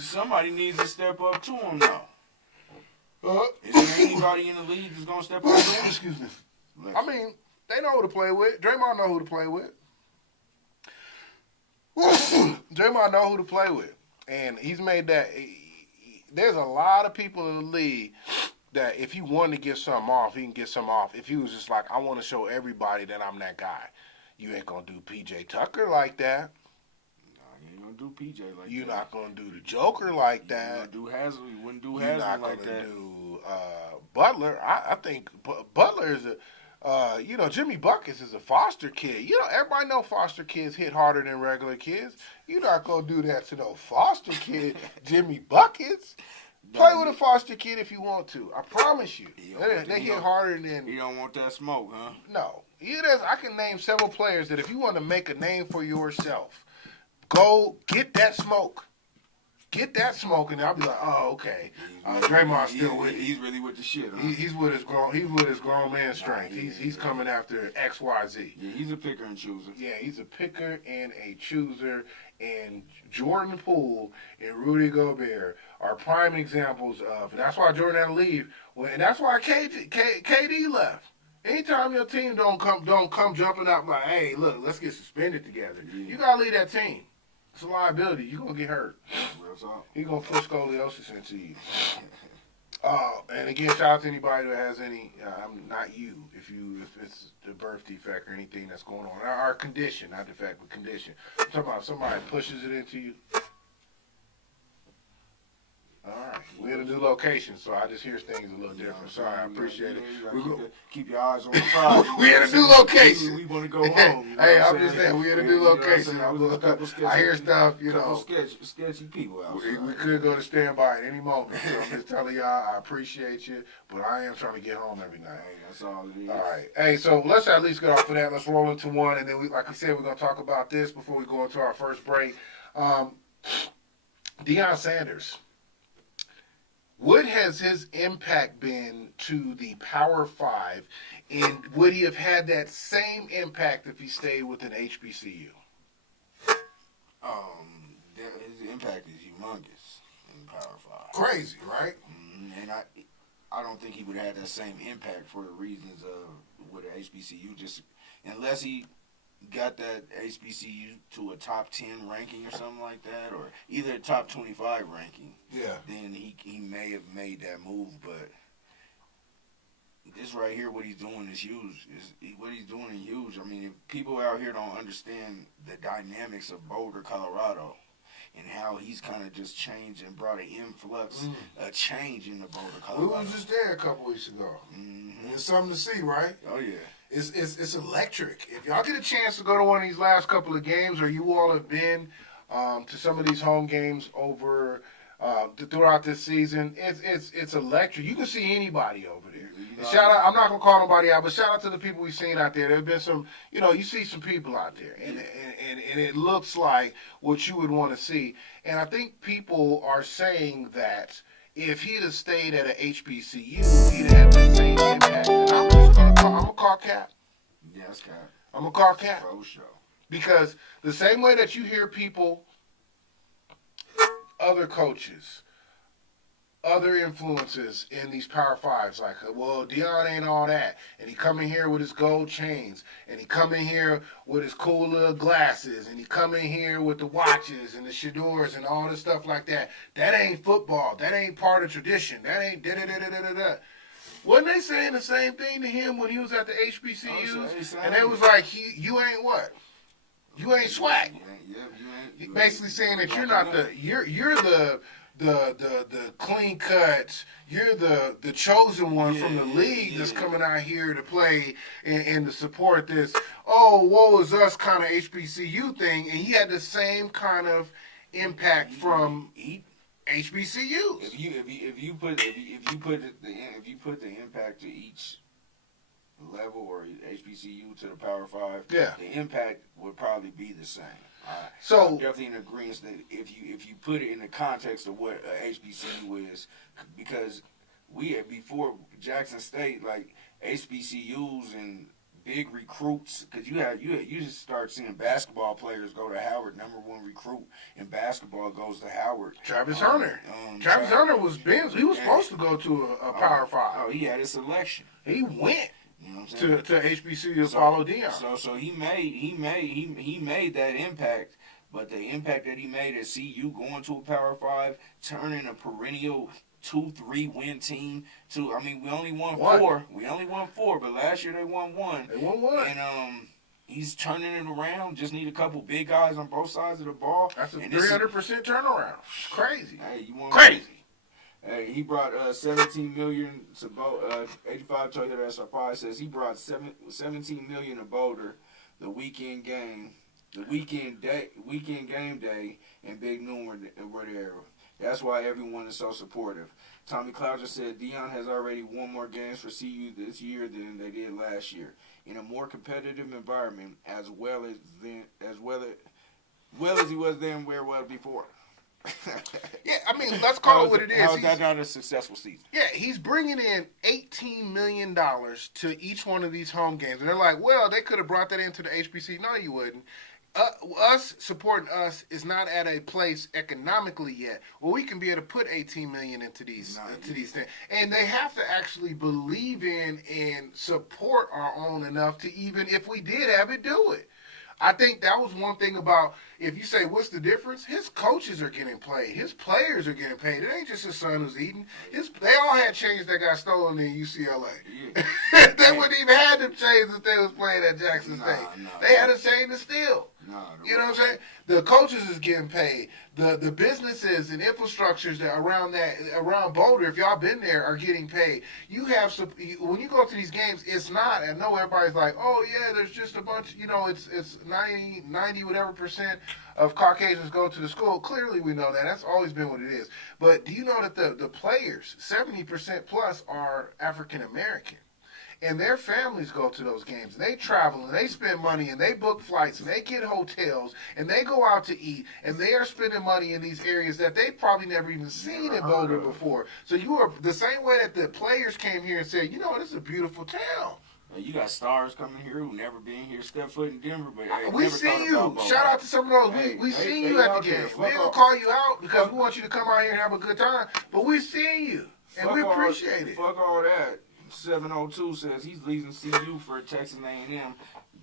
somebody needs to step up to him, though. Is there anybody in the league that's gonna step up to him? Excuse me. I mean, they know who to play with. Draymond know who to play with. Draymond know who to play with, and he's made that. There's a lot of people in the league that if he wanted to get something off, he can get something off. If he was just like, I want to show everybody that I'm that guy. You ain't going to do P.J. Tucker like that. No, you ain't going to do P.J. like that. You're not going to do the Joker like that. You wouldn't do Haslem like that. You're not going to do Butler. I think Butler is Jimmy Buckets is a foster kid. Everybody know foster kids hit harder than regular kids. You're not going to do that to no foster kid, Jimmy Buckets. Play with a foster kid if you want to. I promise you. They hit harder than... You don't want that smoke, huh? No. I can name several players that if you want to make a name for yourself, go get that smoke. Get that smoking, I'll be like, oh, okay. Draymond's still with it. He's really with the shit, huh? He's with his grown man strength. He's coming after XYZ. Yeah, he's a picker and chooser. Yeah, he's a picker and a chooser. And Jordan Poole and Rudy Gobert are prime examples of. And that's why Jordan had to leave. And that's why KD left. Anytime your team don't come jumping up like, hey, look, let's get suspended together. Yeah. You gotta leave that team. It's a liability. You're going to get hurt. Real talk. He's going to push scoliosis into you. And again, shout out to anybody who has any, not you, if it's the birth defect or anything that's going on. Our condition, not defect, but condition. I'm talking about somebody pushes it into you. All right. We're in a new location, so I just hear things a little different. Sorry, I appreciate it. Keep your eyes on the prize. We're in a new location. We want to go home. Hey, I'm just saying, we're in a new location. I hear stuff, sketchy people out there. We could go to standby at any moment. So I'm just telling y'all, I appreciate you, but I am trying to get home every night. Hey, that's all it is. All right. Hey, so let's at least get off of that. Let's roll into one, and then, like I said, we're going to talk about this before we go into our first break. Deion Sanders. What has his impact been to the Power 5, and would he have had that same impact if he stayed with an HBCU? His impact is humongous in Power 5. Crazy, right? And I don't think he would have had that same impact for the reasons of with an HBCU, just unless he got that HBCU to a top 10 ranking or something like that, or either a top 25 ranking. Yeah. Then he may have made that move, but this right here, what he's doing is huge. What he's doing is huge. I mean, if people out here don't understand the dynamics of Boulder, Colorado, and how he's kind of just changed and brought an influx, a change in the Boulder, Colorado. We was just there a couple weeks ago. Mm-hmm. It's something to see, right? Oh, yeah. It's electric. If y'all get a chance to go to one of these last couple of games, or you all have been to some of these home games over throughout this season, it's electric. You can see anybody over there. Shout out! I'm not gonna call nobody out, but shout out to the people we've seen out there. There've been some, you see some people out there, and it looks like what you would want to see. And I think people are saying that if he'd have stayed at a HBCU, he'd have the same impact. And I'm gonna call Cap. Yes, Cap. I'm gonna call Cap. For sure. Because the same way that you hear people, other coaches, other influences in these Power Fives, like, well, Deion ain't all that, and he come in here with his gold chains, and he come in here with his cool little glasses, and he come in here with the watches and the shadors and all this stuff like that. That ain't football. That ain't part of tradition. That ain't da-da-da-da-da-da. Wasn't they saying the same thing to him when he was at the HBCUs? And they was like, you ain't what? You ain't swag. You basically saying that you're not you're the clean cuts, you're the chosen one from the league that's coming out here to play and to support this, woe is us kind of HBCU thing, and he had the same kind of impact from HBCUs. If you put the impact to each level or HBCU to the Power 5, the impact would probably be the same. So I'm definitely in agreement that if you put it in the context of what HBCU is, because before Jackson State, like HBCUs and big recruits, because you just start seeing basketball players go to Howard. Number one recruit in basketball goes to Howard. Travis Hunter. Travis Hunter was supposed to go to a Power 5. Oh, he had his selection. He went. You know what I'm saying? To HBCU to follow Deion. So he made that impact, but the impact that he made at CU going to a Power 5, turning a perennial 2-3 win team to, we only won 4. We only won 4, but last year they won 1. They won 1. And he's turning it around. Just need a couple big guys on both sides of the ball. That's a 300% turnaround. It's crazy. Hey, you want crazy. Hey, he brought $17 million to 85 Toyota SR5 says he brought $17 million to Boulder, the weekend game game day, and Big Noon were there. That's why everyone is so supportive. Tommy Clouser said Deion has already won more games for CU this year than they did last year in a more competitive environment, as well as he was then where it was before. mean, let's call it what it is. How is that not a successful season? Yeah, he's bringing in $18 million to each one of these home games. And they're like, well, they could have brought that into the HBC. No, you wouldn't. Us supporting us is not at a place economically yet where we can be able to put $18 million into these things, and they have to actually believe in and support our own enough to even if we did have it, do it. I think that was one thing about, if you say, what's the difference? His coaches are getting paid. His players are getting paid. It ain't just his son who's eating. They all had chains that got stolen in UCLA. Yeah. They wouldn't even have them chains if they was playing at Jackson State. They had a chain to steal. You know what I'm saying? The coaches is getting paid. The businesses and infrastructures that around Boulder, if y'all been there, are getting paid. You have some, when you go to these games, it's not. I know everybody's like, oh yeah, there's just a bunch. You know, it's 90 whatever percent of Caucasians go to the school. Clearly, we know that. That's always been what it is. But do you know that the players, 70% plus, are African American? And their families go to those games. And they travel, and they spend money, and they book flights, and they get hotels, and they go out to eat, and they are spending money in these areas that they probably never even seen in Boulder before. So you are the same way that the players came here and said, you know, this is a beautiful town. You got stars coming here who never been here, step foot in Denver, but hey, we see you. Shout out to some of those. We see you at the game. We ain't gonna call you out because we want you to come out here and have a good time, but we see you, and we appreciate it. Fuck all that. 702 says he's leaving CU for Texas A&M.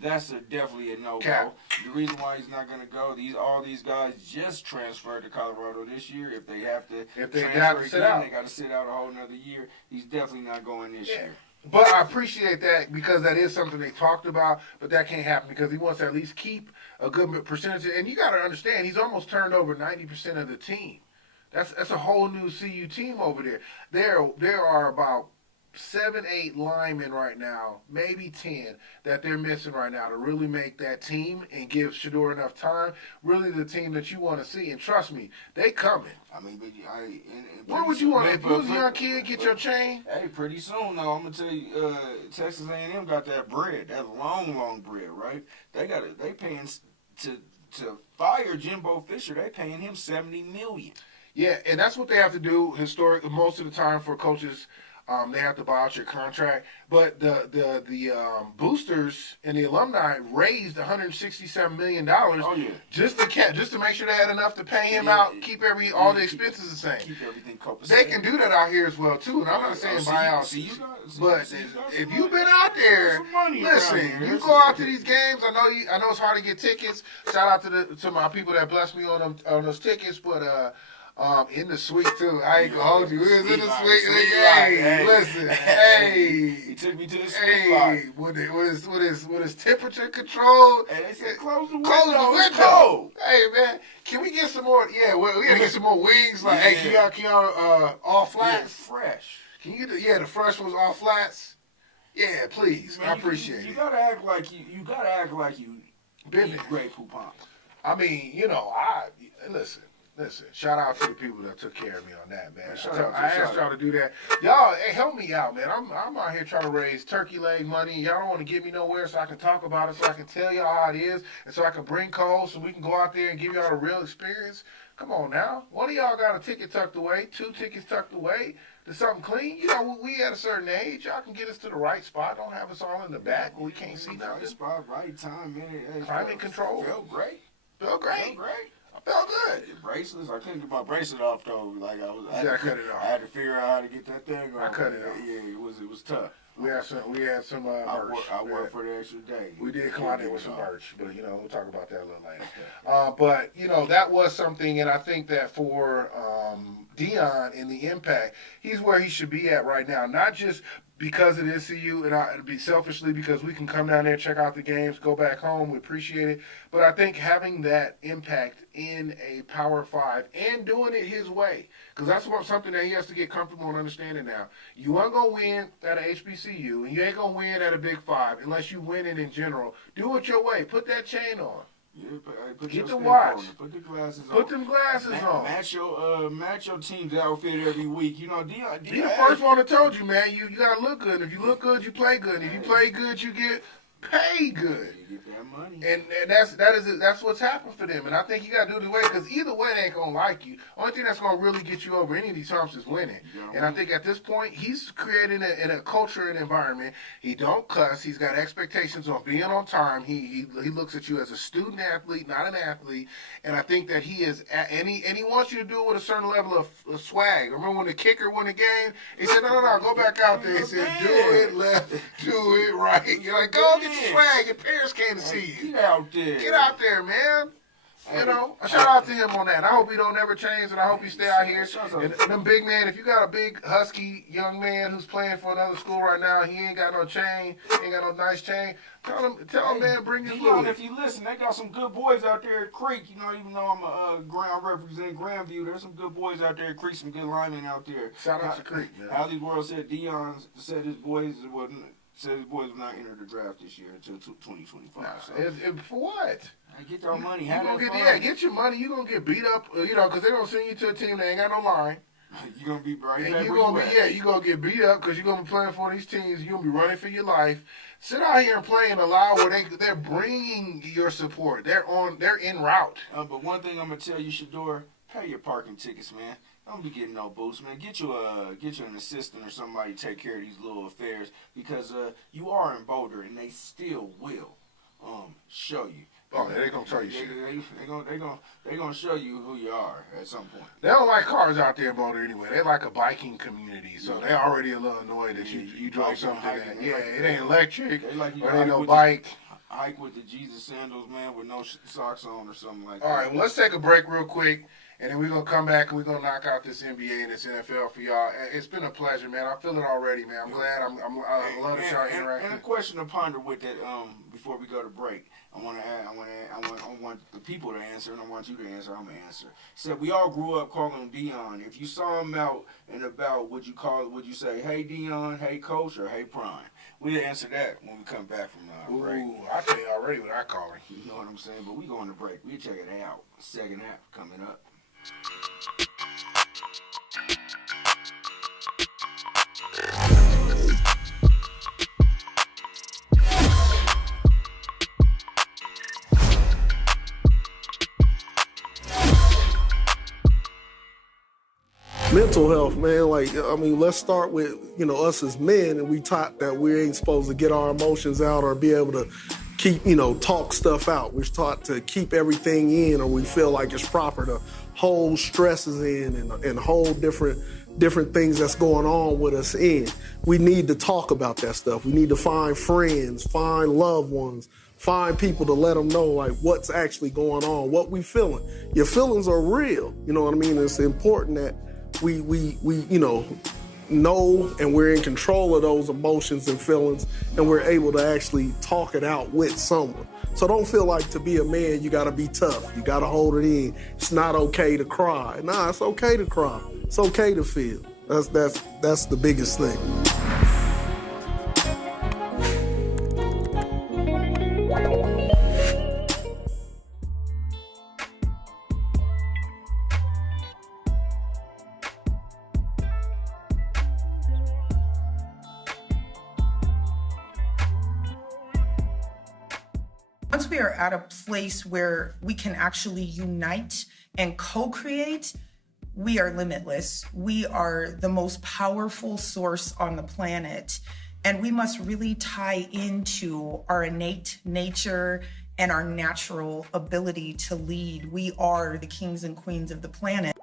That's definitely a no-go. The reason why he's not going to go, all these guys just transferred to Colorado this year. If they have to transfer again, they got to sit out a whole another year. He's definitely not going this year. But I appreciate that because that is something they talked about, but that can't happen because he wants to at least keep a good percentage. And you got to understand, he's almost turned over 90% of the team. That's a whole new CU team over there. There are about 7, 8 linemen right now, maybe 10, that they're missing right now to really make that team and give Shedeur enough time. Really the team that you want to see. And trust me, they coming. I mean, where would you want to, if you was a young kid, get your chain? Hey, pretty soon, though, I'm going to tell you, Texas A&M got that bread, that long bread, right? They paying to fire Jimbo Fisher, they paying him $70 million. Yeah, and that's what they have to do most of the time for coaches. They have to buy out your contract, but the boosters and the alumni raised $167 million just to make sure they had enough to pay him out, keep all the expenses the same. Keep everything copacetic. They can do that out here as well too, and I'm not saying buy out. But if you've been out there, listen, you go out to these games. I know it's hard to get tickets. Shout out to my people that blessed me on those tickets, but. In the suite too. I ain't gonna hold you. We was in the suite. Hey, listen. Hey. He took me to the suite. With his temperature control. And they said close the window. Close the window. Hey man, can we get some more? Yeah, we gotta get some more wings. Like, hey, can y'all all flats? Yeah, fresh. Can you get the fresh ones all flats? Yeah, please. Man, I appreciate it. You gotta act like you. You gotta act like you been eat Grey Poupon. I mean, listen. Listen, shout out to the people that took care of me on that, man. I asked y'all to do that. Y'all, hey, help me out, man. I'm out here trying to raise turkey leg money. Y'all don't want to get me nowhere so I can talk about it, so I can tell y'all how it is, and so I can bring co-hosts so we can go out there and give y'all a real experience. Come on now. One of y'all got a ticket tucked away, 2 tickets tucked away to something clean. You know, we at a certain age, y'all can get us to the right spot. Don't have us all in the back where we can't see nothing. Right spot, right time, man. Climate control. Felt great. Felt great. I felt good. Bracelets, I couldn't get my bracelet off though. Like I had to figure out how to get that thing off. I cut it off. Yeah, it was tough. We had some merch. I worked for the extra day. We did come out there with some merch, but we'll talk about that a little later. But that was something, and I think that for Dion and the impact, he's where he should be at right now. Not just because it is CU, and it'd be selfishly because we can come down there, check out the games, go back home. We appreciate it. But I think having that impact in a Power 5 and doing it his way, because that's something that he has to get comfortable and understanding now. You ain't going to win at a HBCU, and you ain't going to win at a Big 5 unless you win it in general. Do it your way. Put that chain on. Yeah, get the watch. Put the glasses on. Put them glasses on. Match your team's outfit every week. You know, Dion the first one that told you, man. You gotta look good. If you look good, you play good. If you play good, you get Pay good. You get that money. And that's what's happened for them. And I think you got to do it the way, because either way they ain't going to like you. Only thing that's going to really get you over any of these humps is winning. And I think at this point, he's creating a culture and environment. He don't cuss. He's got expectations on being on time. He looks at you as a student athlete, not an athlete. And I think that he is, and he wants you to do it with a certain level of swag. Remember when the kicker won the game? He said, no, go back out there. He said, do it left, do it right. You're like, go get your swag. Your parents came to see you. Get out there. Get out there, man. You know, shout out to him on that. I hope he don't ever change, and I hope he stay out here. And them big man, if you got a big husky young man who's playing for another school right now, he ain't got no chain, ain't got no nice chain. Tell him, man, bring his Louis. If you listen, they got some good boys out there at Creek. You know, even though I'm a representing Grandview, there's some good boys out there at Creek, some good linemen out there. Shout out to Creek, man. Alley World said Dion said his boys would not enter the draft this year until 2025. For what? Get your money. Get your money. You're going to get beat up, because they're going to send you to a team that ain't got no line. You're going to be right and you're going to get beat up because you're going to be playing for these teams. You're going to be running for your life. Sit out here and play in a line where they're bringing your support. They're en route. But one thing I'm going to tell you, Shador, pay your parking tickets, man. Don't be getting no boost, man. Get you an assistant or somebody to take care of these little affairs, because you are in Boulder and they still will show you. Oh, they gonna tell you shit. They gonna show you who you are at some point. They don't like cars out there in Boulder anyway. They like a biking community, so they already a little annoyed that you drove something that it ain't electric or ain't no bike. Hike with the Jesus sandals, man, with no socks on or something like that. All right, well, let's take a break real quick, and then we're going to come back and we're going to knock out this NBA and this NFL for y'all. It's been a pleasure, man. I feel it already, man. I'm glad. I love that y'all interacting. And a question to ponder with that before we go to break. I want the people to answer, and I want you to answer. I'm gonna answer. So we all grew up calling him Dion. If you saw him out and about, would you say, "Hey Dion," "Hey Coach," or "Hey Prime"? We'll answer that when we come back from the break. I tell you already what I call him. You know what I'm saying? But we going to break. We'll check it out. Second half coming up. Mental health, man. Let's start with, us as men, and we taught that we ain't supposed to get our emotions out or be able to keep, talk stuff out. We're taught to keep everything in, or we feel like it's proper to hold stresses in and hold different things that's going on with us in. We need to talk about that stuff. We need to find friends, find loved ones, find people to let them know what's actually going on, what we feeling. Your feelings are real. You know what I mean? It's important that we know and we're in control of those emotions and feelings, and we're able to actually talk it out with someone. So don't feel like to be a man, you gotta be tough. You gotta hold it in. It's not okay to cry. Nah, it's okay to cry. It's okay to feel. That's the biggest thing. Once we are at a place where we can actually unite and co-create, we are limitless. We are the most powerful source on the planet, and we must really tie into our innate nature and our natural ability to lead. We are the kings and queens of the planet.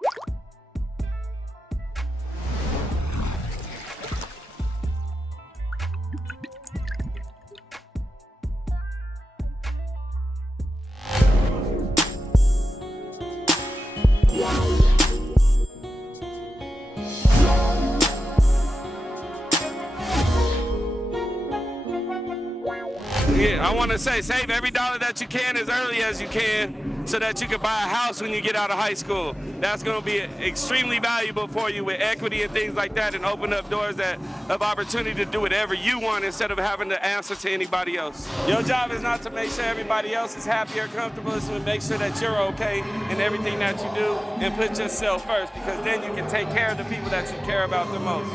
Yeah, I want to say, save every dollar that you can as early as you can so that you can buy a house when you get out of high school. That's going to be extremely valuable for you with equity and things like that, and open up doors of opportunity to do whatever you want instead of having to answer to anybody else. Your job is not to make sure everybody else is happy or comfortable. It's to make sure that you're okay in everything that you do and put yourself first, because then you can take care of the people that you care about the most.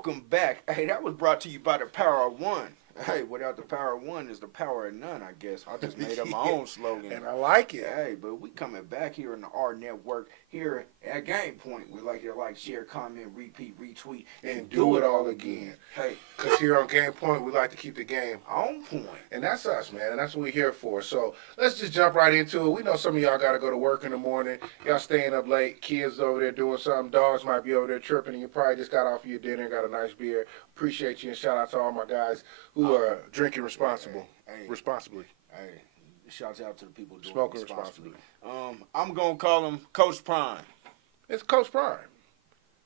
welcome back. Hey, that was brought to you by the Power of One. Hey, without the power of one is the power of none, I guess. I just made up my own slogan. And I like it. Hey, but we coming back here in the R Network here at Game Point. We like to share, comment, repeat, retweet, and do it all again. Hey, because here on Game Point, we like to keep the game on point. And that's us, man. And that's what we're here for. So let's just jump right into it. We know some of y'all got to go to work in the morning. Y'all staying up late. Kids over there doing something. Dogs might be over there tripping. And you probably just got off your dinner and got a nice beer. Appreciate you, and shout out to all my guys who are drinking responsibly. Hey, shouts out to the people doing smoking responsibly. I'm gonna call him Coach Prime. It's Coach Prime.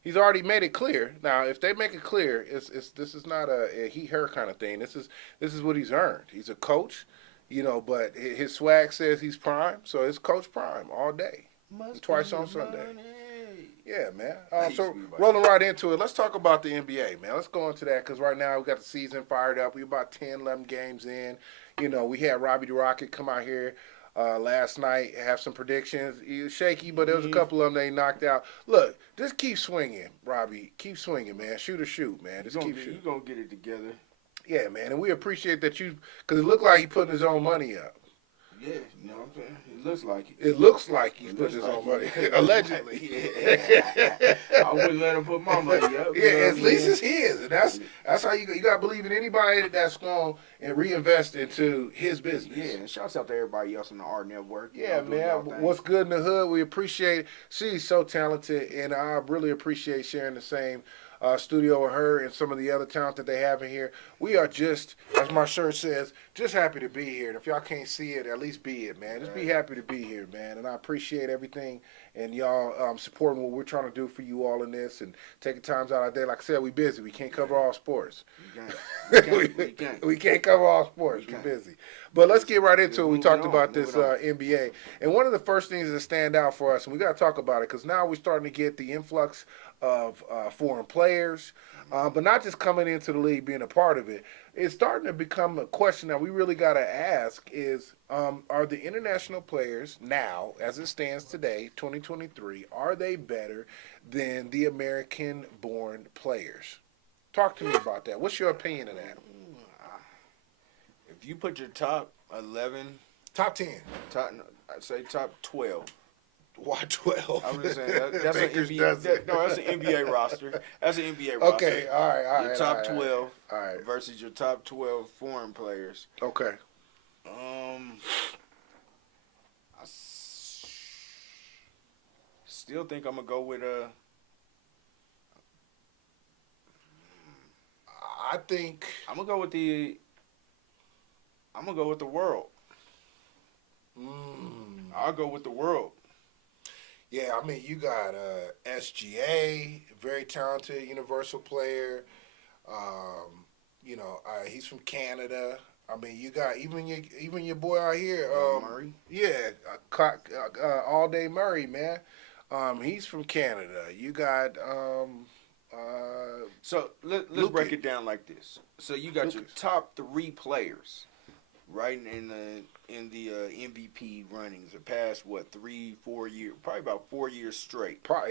He's already made it clear. Now, if they make it clear, this is not a he/her kind of thing. This is what he's earned. He's a coach, but his swag says he's Prime, so it's Coach Prime all day, twice on Sunday. Yeah, man. So rolling right into it, let's talk about the NBA, man. Let's go into that because right now we got the season fired up. We're about 10, 11 games in. We had Robbie the Rocket come out here last night, have some predictions. He was shaky, but there was a couple of them they knocked out. Look, just keep swinging, Robbie. Keep swinging, man. Shoot or shoot, man. Just keep shooting. You're going to get it together. Yeah, man. And we appreciate that because it looked like he putting his own money up. Yeah, you know what I'm saying? It looks like it. It looks like he's putting his own money, allegedly. I wouldn't let him put my money up. Yeah, at least it's his. And that's how you got to believe in anybody that's going and reinvest into his business. Yeah, and shouts out to everybody else in the R Network. Yeah, man. What's good in the hood? We appreciate it. She's so talented, and I really appreciate sharing the same studio with her and some of the other talent that they have in here. We are just, as my shirt says, just happy to be here. And if y'all can't see it, at least be it, man. Just be happy to be here, man. And I appreciate everything and y'all supporting what we're trying to do for you all in this and taking times out of our day. Like I said, we busy. We can't cover all sports. We can't cover all sports. We're busy. But let's get right into it. We talked about this NBA. And one of the first things that stand out for us, and we got to talk about it, because now we're starting to get the influx of foreign players, but not just coming into the league, being a part of it. It's starting to become a question that we really got to ask is, are the international players now, as it stands today, 2023, are they better than the American-born players? Talk to me about that. What's your opinion of that? If you put your top 11. Top 10. I'd say top 12. Why 12? I'm just saying that's an NBA. That's an NBA roster. That's an NBA roster. Okay, all right. Your top 12 versus your top 12 foreign players. Okay. I still think I'm gonna go with I think I'm gonna go with the world. I'll go with the world. Yeah, I mean, you got SGA, very talented universal player. He's from Canada. I mean, you got even your boy out here, Murray. Yeah, All Day Murray, man. He's from Canada. You got So let's break it down like this. So you got your top 3 players, right, in the MVP runnings the past 3-4 years, probably about 4 years straight. 4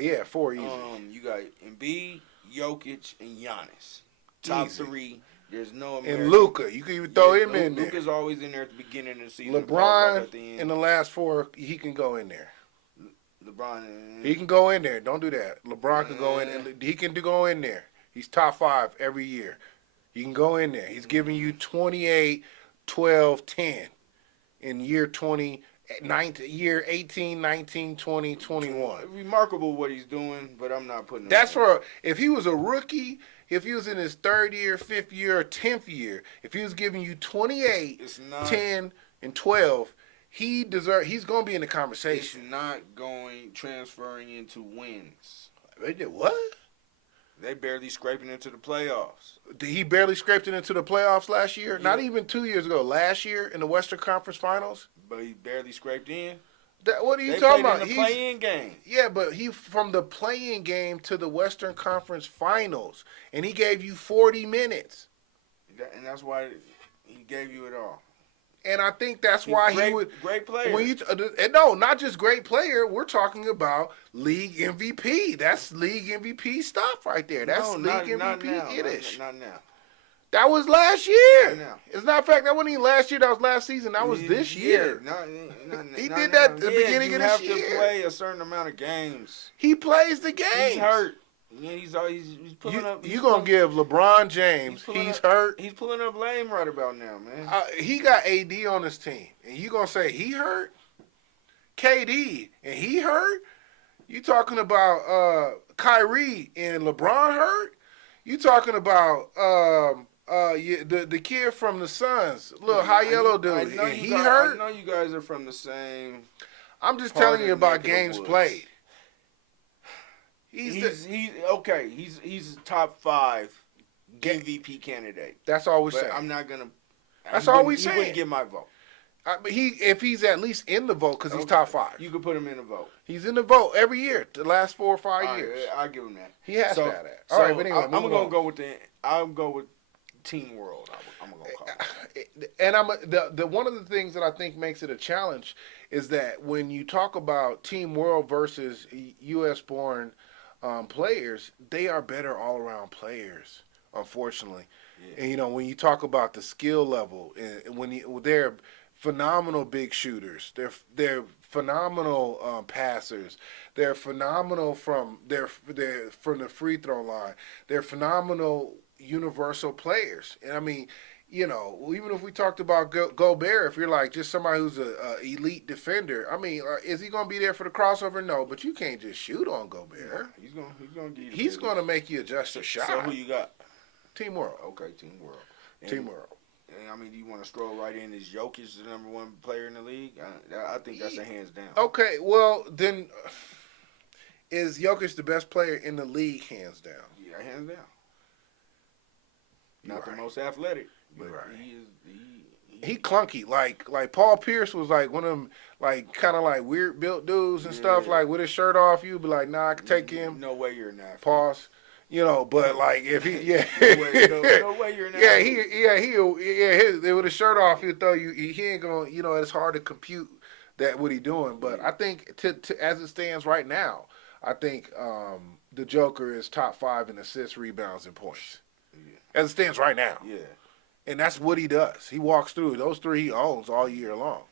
years. You got Embiid, Jokic, and Giannis. Top 3. There's no American. And Luka, you can even throw him in there. Luka's always in there at the beginning of the season. LeBron at the end. In the last 4, he can go in there. LeBron. He can go in there. Don't do that. LeBron can go in, and he can go in there. He's top 5 every year. He can go in there. He's giving you 28, 12, 10 in year 18, 19, 20, 21. Remarkable what he's doing, but I'm not putting. That's if he was a rookie, if he was in his 3rd year, 5th year, or 10th year, if he was giving you 28, 10, and 12, he's going to be in the conversation. It's not transferring into wins. They did what? They barely scraping into the playoffs. He barely scraped it into the playoffs last year? Yeah. Not even 2 years ago. Last year in the Western Conference Finals? But he barely scraped in. What are you talking about? In the play-in game. Yeah, but he from the play-in game to the Western Conference Finals, and he gave you 40 minutes. And that's why he gave you it all. And I think that's why great, he would. Great player. When you no, not just great player. We're talking about league MVP. That's league MVP stuff right there. That's league MVP. Not now. That was last year. Not now. As a matter of fact, that wasn't even last year. That was last season. That was this year. He did that at the beginning of this year. You have to play a certain amount of games. He plays the games. He's hurt. Yeah, he's pulling up. You gonna give LeBron James? He's hurt. He's pulling up lame right about now, man. He got AD on his team, and you gonna say he hurt? KD and he hurt? You talking about Kyrie and LeBron hurt? You talking about the kid from the Suns, little high yellow dude, and he hurt? I know you guys are from the same. I'm just telling you about games played. He's a top 5 MVP candidate. That's all we're saying. I'm not gonna. That's all we saying. He wouldn't get my vote. But if he's at least in the vote, because he's top 5. You could put him in the vote. He's in the vote every year, the last 4 or 5 years. I'll give him that. He has to have that. So All right, but anyway, I'm gonna go with Team World. I'm gonna call it. And the one of the things that I think makes it a challenge is that when you talk about Team World versus U.S. born players, they are better all around players, unfortunately. Yeah. And when you talk about the skill level, and they're phenomenal big shooters, they're phenomenal passers, they're phenomenal from the free throw line, they're phenomenal universal players. And I mean, even if we talked about Gobert, if you're like just somebody who's a elite defender, I mean, is he going to be there for the crossover? No, but you can't just shoot on Gobert. He's going to make you adjust your shot. So who you got? Team World. Okay, Team World. Team World. And I mean, do you want to stroll right in? Is Jokic the number 1 player in the league? I think that's a hands down. Okay, well then, is Jokic the best player in the league? Hands down. Yeah, hands down. Not the most athletic. But he clunky. Like Paul Pierce was like one of them, like kind of like weird built dudes and stuff. Like with his shirt off, you'd be like, nah, I can take him. No way you're an athlete. Pause. But like if he, no way you're an athlete. With his shirt off, he'll throw you. He ain't gonna. It's hard to compute that what he doing. But I think to as it stands right now, I think the Joker is top 5 in assists, rebounds, and points. Yeah. As it stands right now. Yeah. And that's what he does. He walks through. Those 3 he owns all year long.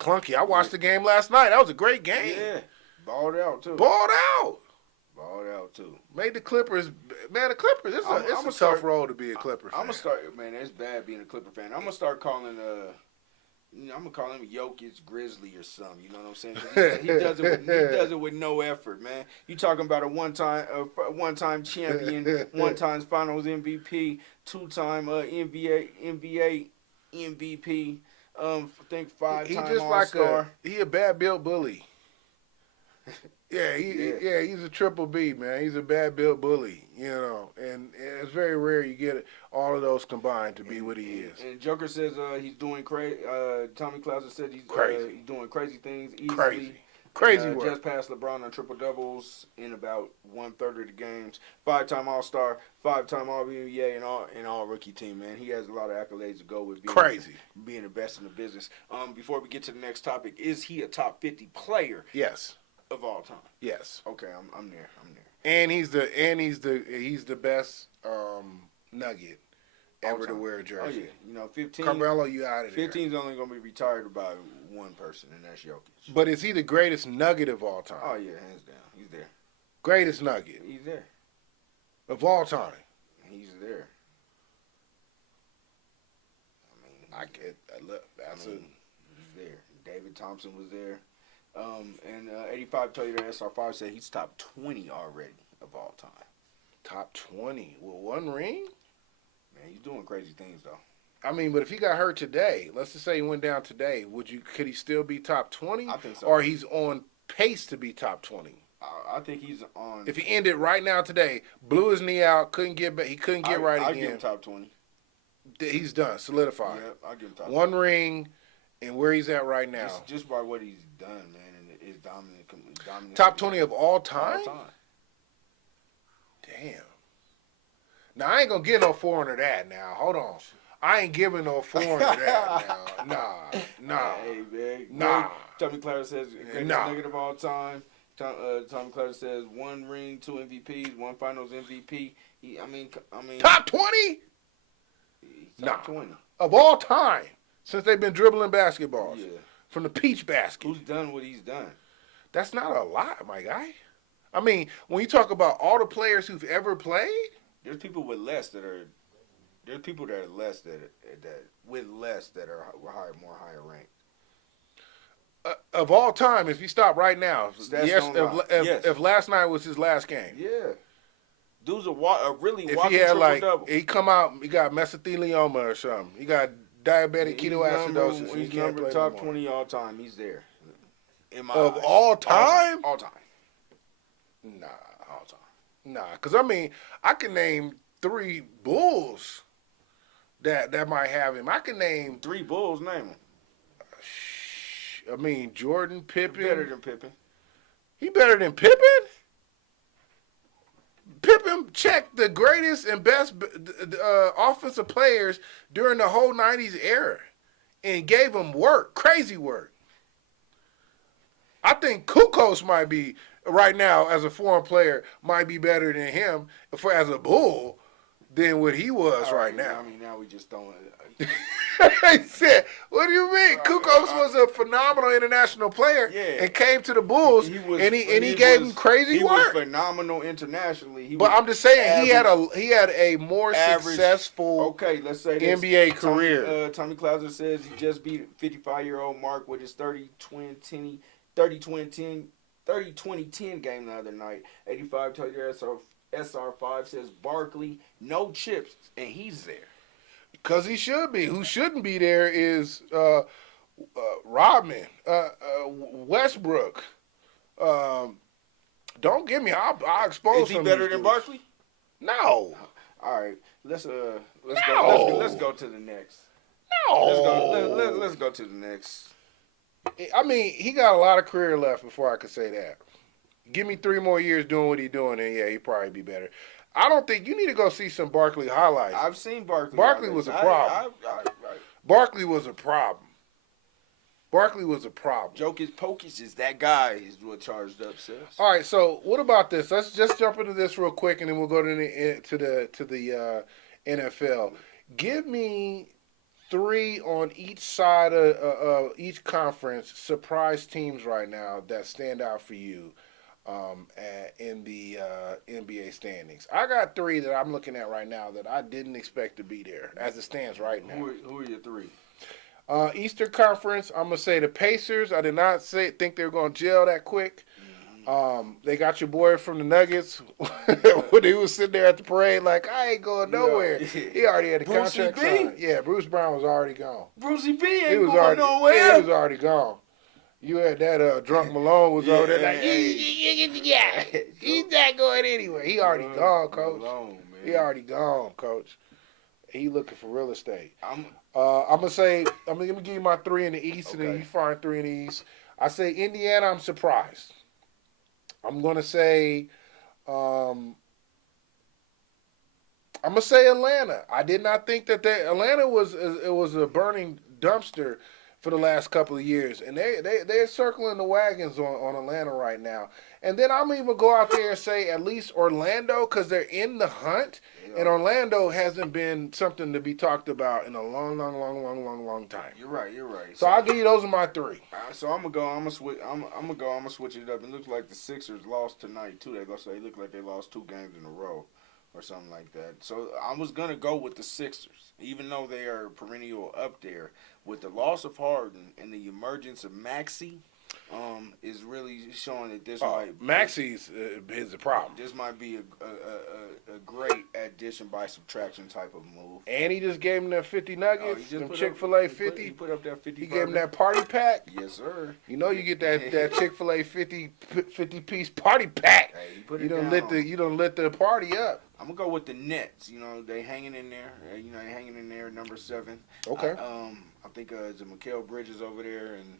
Clunky. I watched the game last night. That was a great game. Yeah. Balled out, too. Made the Clippers. Man, the Clippers, it's a tough road to be a Clipper fan. I'm going to start, man, it's bad being a Clipper fan. I'm going to start calling, I'm going to call him Jokic Grizzly or something. You know what I'm saying? He does it with no effort, man. You talking about a one-time champion, one-time Finals MVP, 2-time NBA MVP, I think 5-time All-Star. He a bad built bully. He's a triple B, man. He's a bad built bully, and it's very rare you get all of those combined to be what he is. And Joker says he's doing crazy. Tommy Clouser said he's doing crazy things easily. Crazy work. Just passed LeBron on triple doubles in about 1/3 of the games. 5-time All-Star, 5-time All-NBA, and all rookie team. Man, he has a lot of accolades to go with being the best in the business. Before we get to the next topic, is he a top 50 player? Yes. Of all time. Yes. Okay, I'm there. And he's the best Nugget ever to wear a jersey. Oh yeah, 15. Carmelo, you out of there. 15's only gonna be retired by one person, and that's Jokic. But is he the greatest Nugget of all time? Oh yeah, hands down, he's there. Greatest Nugget. He's there. Of all time. He's there. He's there. David Thompson was there. And 85 Toyota SR5 said he's top 20 already of all time. Top 20 with 1 ring? Man, he's doing crazy things though. I mean, but if he got hurt today, let's just say he went down today, could he still be top 20? I think so. Or he's on pace to be top 20? I think he's on. If he ended right now today, blew his knee out, couldn't get back, he couldn't get right again. I'll give him top 20. He's done, solidified. Yeah, I'll give him top 20. 1 ring, and where he's at right now. Just by what he's done, man. Is dominant. Top 20 of all time? All time. Damn. Now, I ain't going to get no 400 that now. Hold on. I ain't giving no foreign to that now. Nah. Hey, man. Nah. Tommy Clark says greatest Nah. nugget of all time. Tommy Clark says 1 ring, 2 MVPs, 1 Finals MVP. I mean, Top 20? top 20. Of all time, since they've been dribbling basketballs. Yeah. From the peach basket. Who's done what he's done? That's not a lot, my guy. I mean, when you talk about all the players who've ever played, There's people with less that are. There's people that are less that with less that are more higher ranked. of all time, if you stop right now, Stats yes, don't lie. Yes. if last night was his last game, Yeah. Dude's a really if walking he had like triple-double. he come out, he got mesothelioma or something, he got diabetic ketoacidosis, he He's can't number play top no more. 20 all time. He's there. In my Of eyes. all time? All time. Nah, All time. nah, because I mean, I can name 3 Bulls that might have him. I can name 3 Bulls, name them. I mean, Jordan, Pippen. Better than Pippen. He better than Pippen? Pippen checked the greatest and best offensive players during the whole 90s era and gave them work, crazy work. I think Kukoc might be, right now, as a foreign player, might be better than him as a Bull than what he was All right now. I mean, now we just throwing. He said, what do you mean? Kukoc was a phenomenal international player and came to the Bulls and he gave him crazy work. He was phenomenal internationally. But I'm just saying he had a more successful let's say this. NBA career. Tommy Clouser says he just beat 55-year-old Mark with his 30-20-10 game the other night. 85 told your SR5 says Barkley, no chips, and he's there. Because he should be. Who shouldn't be there is Rodman, Westbrook. Don't get me. I'll expose. Is he better than Barkley? No. All right. Let's No. go to the next. No. Let's go to the next. I mean, he got a lot of career left before I could say that. Give me 3 more years doing what he's doing, and yeah, he'd probably be better. I don't think you need to go see some Barkley highlights. I've seen Barkley. Barkley was a problem. Barkley was a problem. Barkley was a problem. Jokic Pokic is that guy. Is what Charged Up says. All right, so what about this? Let's just jump into this real quick, and then we'll go to the NFL. Give me 3 on each side of each conference surprise teams right now that stand out for you in the NBA standings. I got 3 that I'm looking at right now that I didn't expect to be there as it stands right now. Who are your 3? Eastern Conference, I'm going to say the Pacers. I did not think they were going to gel that quick. They got your boy from the Nuggets when he was sitting there at the parade like, I ain't going nowhere. He already had the contract signed. Yeah, Bruce Brown was already gone. Brucey B ain't going nowhere. Yeah, he was already gone. You had that drunk Malone was over there like, he's not going anywhere. He already gone, Coach. Malone, he already gone, Coach. He looking for real estate. I'm gonna say, let me give you my 3 in the East, and then you find 3 in the East. I say Indiana. I'm surprised. I'm gonna say, I'm gonna say Atlanta. I did not think that Atlanta was a burning dumpster for the last couple of years, and they're circling the wagons on Atlanta right now. And then I'm even go out there and say at least Orlando, because they're in the hunt, and Orlando hasn't been something to be talked about in a long time. You're right. So I'll give you those are my 3. So I'm gonna switch it up. It looks like the Sixers lost tonight too. They look like they lost 2 games in a row, or something like that. So I was gonna go with the Sixers, even though they are perennial up there. With the loss of Harden and the emergence of Maxey, is really showing that this Maxey's is a problem. This might be a great addition by subtraction type of move. And he just gave him that 50 nuggets, them Chick-fil-A 50. He put up that 50. He gave him that party pack. Yes, sir. You know you get that Chick-fil-A 50 piece party pack. Hey, you don't lit the party up. I'm gonna go with the Nets. You know they hanging in there. They hanging in there, number 7. Okay. I think it's Mikal Bridges over there and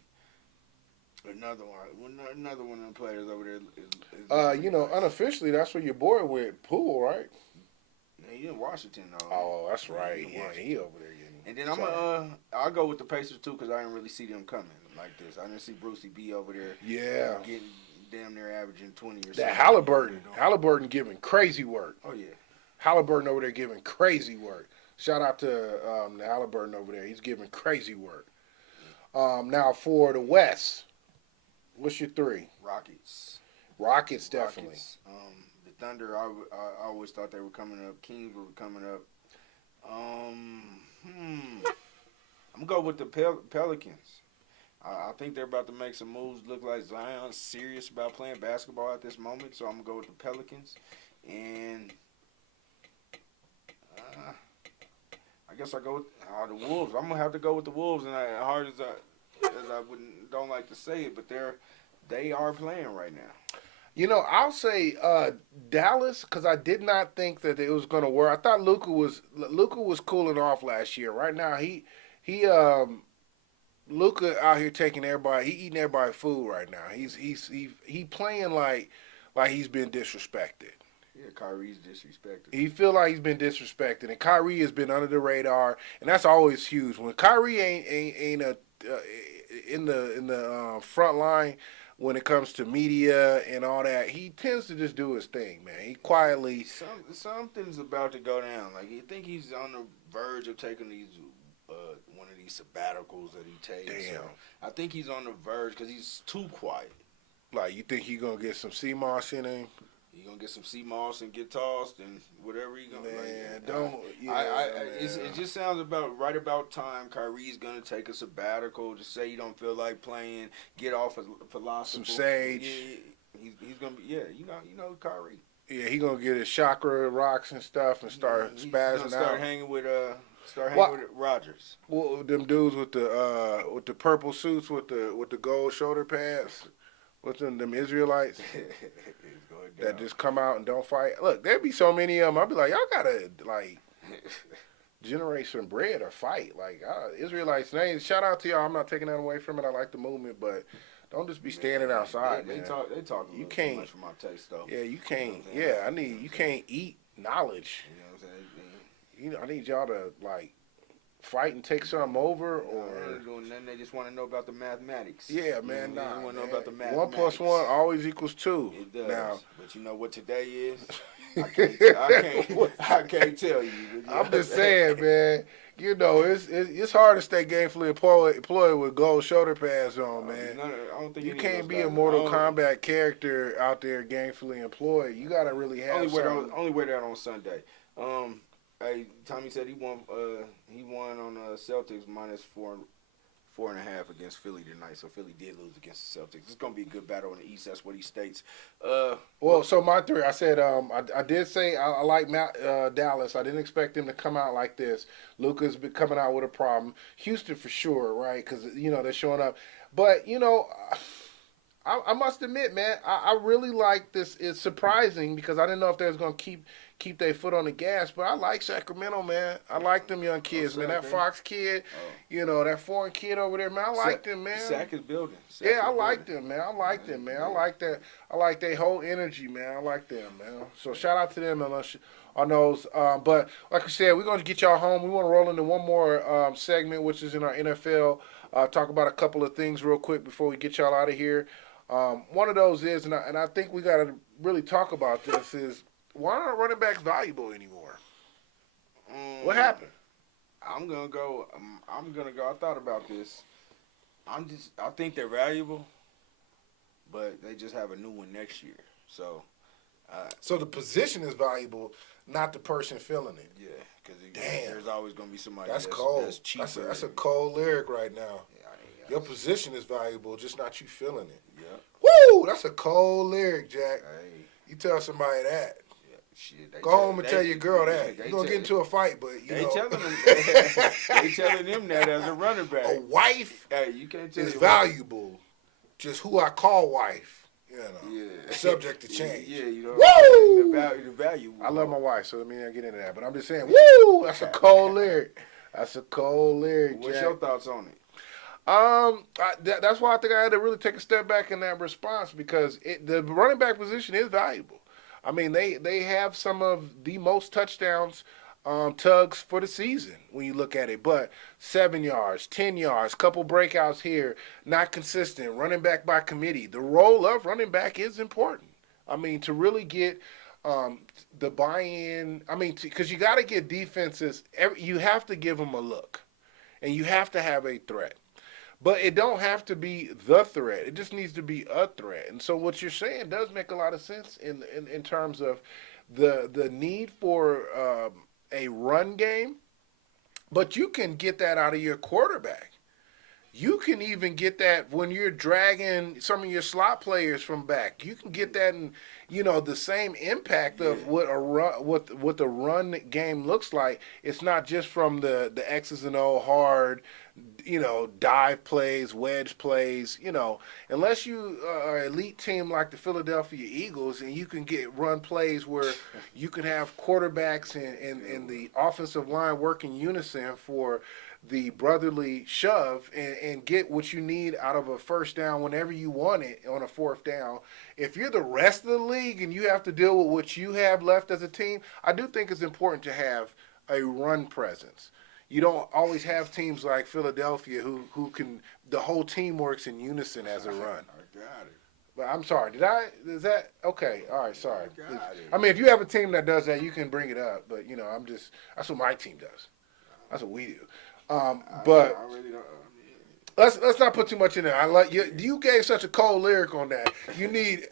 another one of the players over there. Is unofficially that's where your boy went, Poole, right? Yeah, he in Washington though. Oh, that's right. Yeah, he over there getting And then I'll go with the Pacers too because I didn't really see them coming like this. I didn't see Brucey B over there. Yeah. Getting damn near averaging 20 or something. That Halliburton giving crazy work. Oh yeah. Halliburton over there giving crazy work. Shout out to the Halliburton over there. He's giving crazy work. Now for the West, what's your 3? Rockets definitely. Rockets. The Thunder, I always thought they were coming up. Kings were coming up. I'm going with the Pelicans. I think they're about to make some moves. Look like Zion's serious about playing basketball at this moment, so I'm going to go with the Pelicans. And I guess I go with the Wolves. I'm going to have to go with the Wolves, and as hard as I don't like to say it, but they are playing right now. You know, I'll say Dallas because I did not think that it was going to work. I thought Luka was cooling off last year. Right now, Luka out here taking everybody. He eating everybody food right now. He playing like he's been disrespected. Yeah, Kyrie's disrespected. He feel like he's been disrespected, and Kyrie has been under the radar, and that's always huge. When Kyrie ain't in the front line when it comes to media and all that, he tends to just do his thing, man. He quietly. Something's about to go down. Like you think he's on the verge of taking one of these sabbaticals that he takes. Damn. So I think he's on the verge because he's too quiet. Like you think he gonna get some sea moss in him? He gonna get some sea moss and get tossed and whatever he gonna. Man, it just sounds right about time. Kyrie's gonna take a sabbatical. Just say you don't feel like playing. Get off of philosophy. Some sage. Yeah, he's gonna be. Yeah, you know Kyrie. Yeah, he gonna get his chakra rocks and stuff and start spazzing start out. Hanging with with Rodgers. Well, them dudes with the purple suits with the gold shoulder pads. What's them Israelites that just come out and don't fight? Look, there'd be so many of them. I'd be like, y'all gotta like generate some bread or fight. Like Israelites, shout out to y'all. I'm not taking that away from it. I like the movement, but don't just be standing outside. They talk you can't, too much for my taste, though. Yeah, you can't. Yeah, you can't eat knowledge. You know what I'm saying? You know, I need y'all to like fight and take something over, or then they just want to know about the mathematics. Yeah, man. They want to know about the 1 mathematics. + 1 always equals 2. It does. Now, but you know what today is? I can't tell you. I'm just saying, man. You know, it's hard to stay gainfully employed with gold shoulder pads on, man. I don't think you can't be a Mortal Kombat character out there gainfully employed. You gotta really have only wear that on Sunday. Hey, Tommy said he won on Celtics -4.5 against Philly tonight. So Philly did lose against the Celtics. It's gonna be a good battle in the East. That's what he states. Well, so my theory, I said I did say I like Dallas. I didn't expect him to come out like this. Luka's been coming out with a problem. Houston for sure, right? Because they're showing up. But I must admit, man, I really like this. It's surprising because I didn't know if they was gonna keep their foot on the gas, but I like Sacramento, man. I like them young kids, man. That Fox kid, that foreign kid over there, man. I like them, man. Sac is building. I like them, man. I like them, man. I like that. I like their whole energy, man. I like them, man. So shout out to them on those. But like I said, we're gonna get y'all home. We want to roll into one more segment, which is in our NFL. Talk about a couple of things real quick before we get y'all out of here. One of those is, and I think we got to really talk about this, is why aren't running backs valuable anymore? What happened? I'm gonna go. I thought about this. I think they're valuable, but they just have a new one next year. So. So the position is valuable, not the person filling it. Yeah, because there's always gonna be somebody that's cold. That's cheaper. That's a cold lyric right now. Yeah, your position is valuable, just not you feeling it. Yeah. Woo! That's a cold lyric, Jack. Hey. You tell somebody that. Yeah, shit. Go home and tell your girl that. You're going to get into a fight, but they telling them that as a running back. A wife you can't tell is valuable. Just who I call wife. Subject to change. Yeah, Woo! The value. I love my wife, so let me not get into that. But I'm just saying, woo! That's a cold lyric. That's a cold lyric, Jack. What's your thoughts on it? That's why I think I had to really take a step back in that response because the running back position is valuable. I mean, they have some of the most touchdowns tugs for the season when you look at it. But 7 yards, 10 yards, couple breakouts here, not consistent, running back by committee. The role of running back is important. I mean, to really get the buy-in, I mean, because you got to get defenses, you have to give them a look, and you have to have a threat. But it don't have to be the threat. It just needs to be a threat. And so what you're saying does make a lot of sense in terms of the need for a run game. But you can get that out of your quarterback. You can even get that when you're dragging some of your slot players from back. You can get that in, the same impact of what the run game looks like. It's not just from the X's and O hard, dive plays, wedge plays, unless you are an elite team like the Philadelphia Eagles and you can get run plays where you can have quarterbacks and the offensive line work in unison for the brotherly shove and get what you need out of a first down whenever you want it on a fourth down. If you're the rest of the league and you have to deal with what you have left as a team, I do think it's important to have a run presence. You don't always have teams like Philadelphia who can, the whole team works in unison as a run. I got it. But I'm sorry, is that, okay, all right, sorry. I got it. I mean, if you have a team that does that, you can bring it up. But, that's what my team does. That's what we do. But I really don't. let's not put too much in there. I like you gave such a cold lyric on that. You need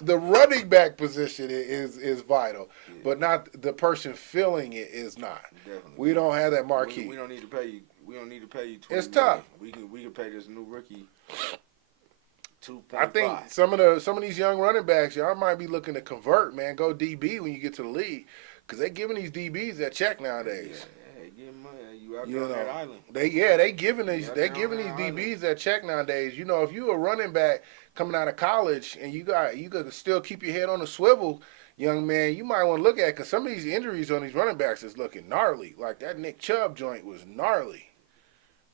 the running back position is vital, but not the person filling it is not. Definitely. We don't have that marquee. We don't need to pay you. We don't need to pay you. $20 It's tough. million. We can pay this new rookie 2.5. I think some of these young running backs, y'all might be looking to convert, man. Go DB when you get to the league, because they giving these DBs that check nowadays. Yeah, give them money. You out there on that island. They giving these DBs that check nowadays. If you a running back coming out of college and you could still keep your head on a swivel, young man, you might want to look at it, because some of these injuries on these running backs is looking gnarly. Like that Nick Chubb joint was gnarly.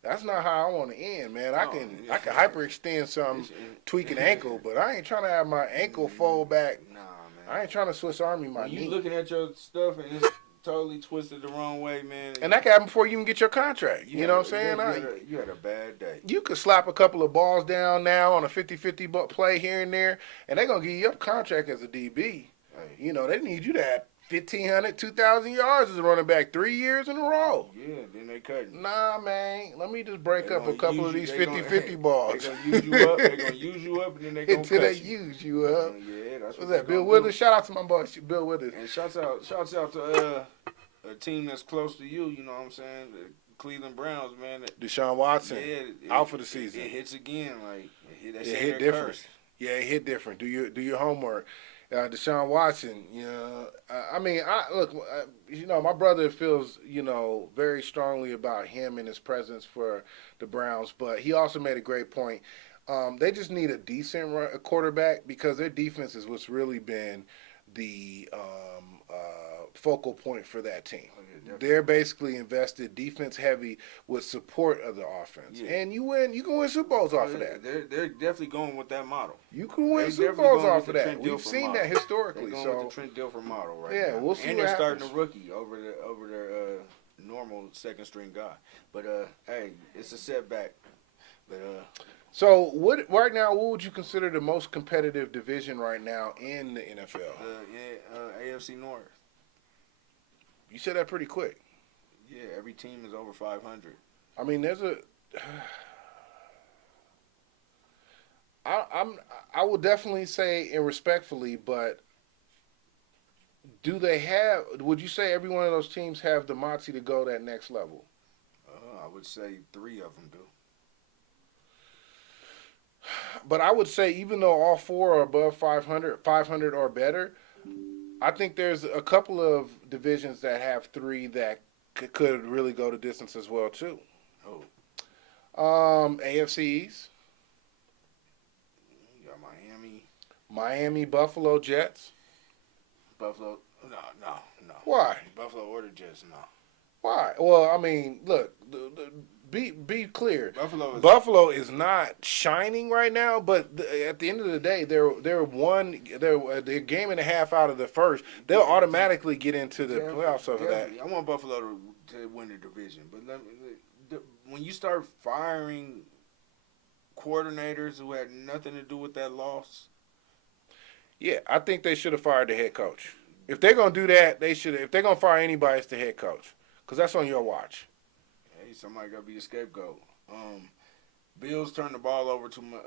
That's not how I want to end, man. I can hyperextend some, tweak an ankle, but I ain't trying to have my ankle fold back. Nah, man. I ain't trying to Swiss Army my knee. You looking at your stuff and it's totally twisted the wrong way, man. And that can happen before you even get your contract. You know what I'm saying? You had a bad day. You could slap a couple of balls down now on a 50-50 play here and there, and they're going to give you a contract as a DB. Hey. They need you to have 1,500, 2,000 yards as a running back 3 years in a row. Yeah, then they cut you. Nah, man. Let me just break up a couple of these 50-50 balls. They're going to use you up, and then they're going to cut you. Until they use you up. Yeah, that's what's that, Bill Withers? Shout out to my boss, Bill Withers. And shouts out to a team that's close to you, you know what I'm saying? The Cleveland Browns, man. Deshaun Watson, out for the season. It hits again. It hit different. Cursed. Yeah, it hit different. Do your homework. Deshaun Watson, my brother feels, very strongly about him and his presence for the Browns, but he also made a great point. They just need a decent quarterback, because their defense is what's really been the focal point for that team. They're basically invested defense heavy with support of the offense, and you can win Super Bowls off of that. They're definitely going with that model. You can win Super Bowls off of that. We've seen that historically. They're going with the Trent Dilfer model right now. Yeah, we'll see. And they're starting a rookie over their normal second string guy. But hey, it's a setback. But so right now, what would you consider the most competitive division right now in the NFL? AFC North. You said that pretty quick. Yeah, every team is over 500. I mean, I will definitely say, and respectfully, but would you say every one of those teams have the moxie to go that next level? I would say 3 of them do. But I would say even though all 4 are above 500 or better, I think there's a couple of divisions that have 3 that could really go the distance as well too. AFC East. You got Miami, Buffalo, Jets. Buffalo, no. Why? Buffalo or the Jets, no. Why? Well, I mean, look, be clear. Buffalo Is not shining right now, but at the end of the day, they're a game and a half out of the first. They'll automatically get into the playoffs over that. I want Buffalo to win the division, but when you start firing coordinators who had nothing to do with that loss. Yeah, I think they should have fired the head coach. If they're gonna do that, they should. If they're gonna fire anybody, it's the head coach, because that's on your watch. Hey, somebody got to be the scapegoat. Bills turned the ball over Tommy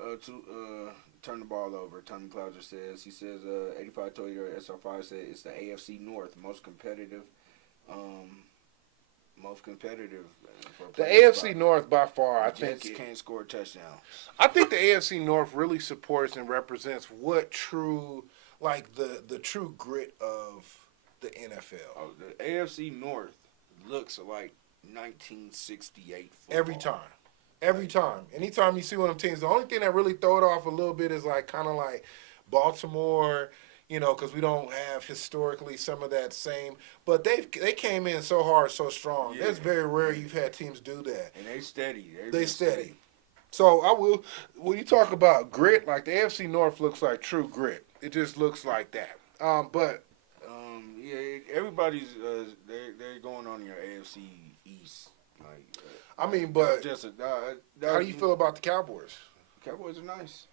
Clouser says. He says 85 Toyota SR5 said it's the AFC North most competitive. The AFC North by far, I Jets think can't score a touchdown. I think the AFC North really supports and represents what true, like the true grit of the NFL. Oh, the AFC North looks like 1968 football. Every time. Anytime you see one of them teams, the only thing that really throw it off a little bit is like kind of like Baltimore, because we don't have historically some of that same. But they came in so hard, so strong. Yeah. It's very rare you've had teams do that. And they steady. They steady. So when you talk about grit, like the AFC North looks like true grit. It just looks like that. Everybody's they're going on your AFC East. Like, how do you feel about the Cowboys? Cowboys are nice.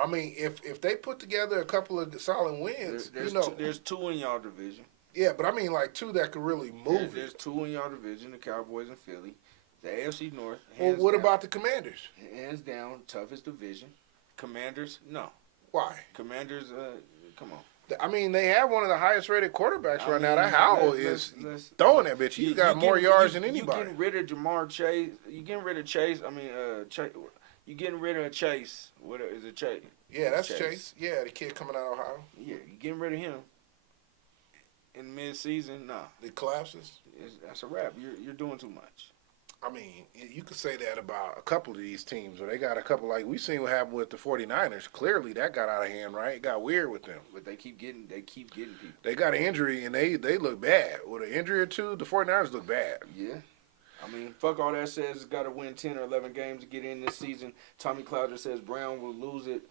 I mean, if they put together a couple of solid wins, there's two in y'all division. Yeah, but I mean like two that could really move. There's two in y'all division: the Cowboys and Philly. The AFC North. Well, what about the Commanders? Hands down, toughest division. Commanders, no. Why? Commanders, come on. I mean, they have one of the highest rated quarters right now. That Howell is throwing that bitch. He's got more yards than anybody. You getting rid of Jamar Chase. You getting rid of Chase. I mean, you getting rid of Chase. What is it, Chase? Yeah, that's Chase. Yeah, the kid coming out of Ohio. Yeah, you getting rid of him in mid-season? Nah. It collapses? That's a wrap. You're doing too much. I mean, you could say that about a couple of these teams where they got a couple, like we seen what happened with the 49ers. Clearly, that got out of hand, right? It got weird with them. But they keep getting people. They got an injury, and they look bad. With an injury or two, the 49ers look bad. Yeah. I mean, fuck all that says. It's got to win 10 or 11 games to get in this season. Tommy Clouser says Brown will lose it.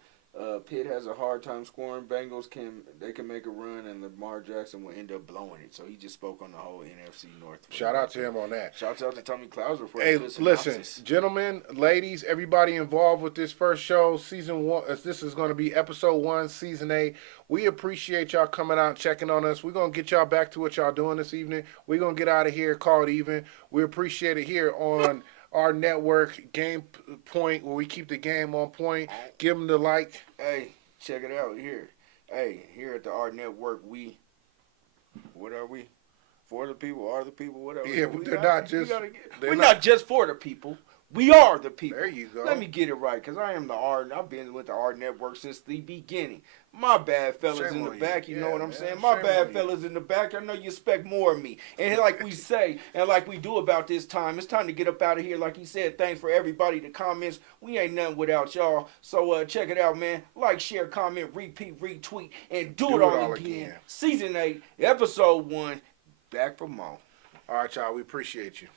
Pitt has a hard time scoring. Bengals can make a run, and Lamar Jackson will end up blowing it. So he just spoke on the whole NFC North. Shout out to him on that. Shout out to Tommy Clouser for hey, listen, gentlemen, ladies, everybody involved with this first show, season 1. This is going to be episode 1, season 8. We appreciate y'all coming out and checking on us. We're going to get y'all back to what y'all doing this evening. We're going to get out of here, call it even. We appreciate it here on our network, Game Point, where we keep the game on point. Give them the like. Hey, check it out here. Hey, here at the Art Network, what are we? For the people, are the people, whatever. Yeah, they're not just. We're not just for the people. We are the people. There you go. Let me get it right, because I am the Art. I've been with the Art Network since the beginning. My bad, fellas in the back. You know what I'm saying? My bad, fellas in the back. I know you expect more of me. And like we say, and like we do about this time, it's time to get up out of here. Like he said, thanks for everybody. The comments, we ain't nothing without y'all. So check it out, man. Like, share, comment, repeat, retweet, and do it all again. Season 8, episode 1, back for more. All right, y'all. We appreciate you.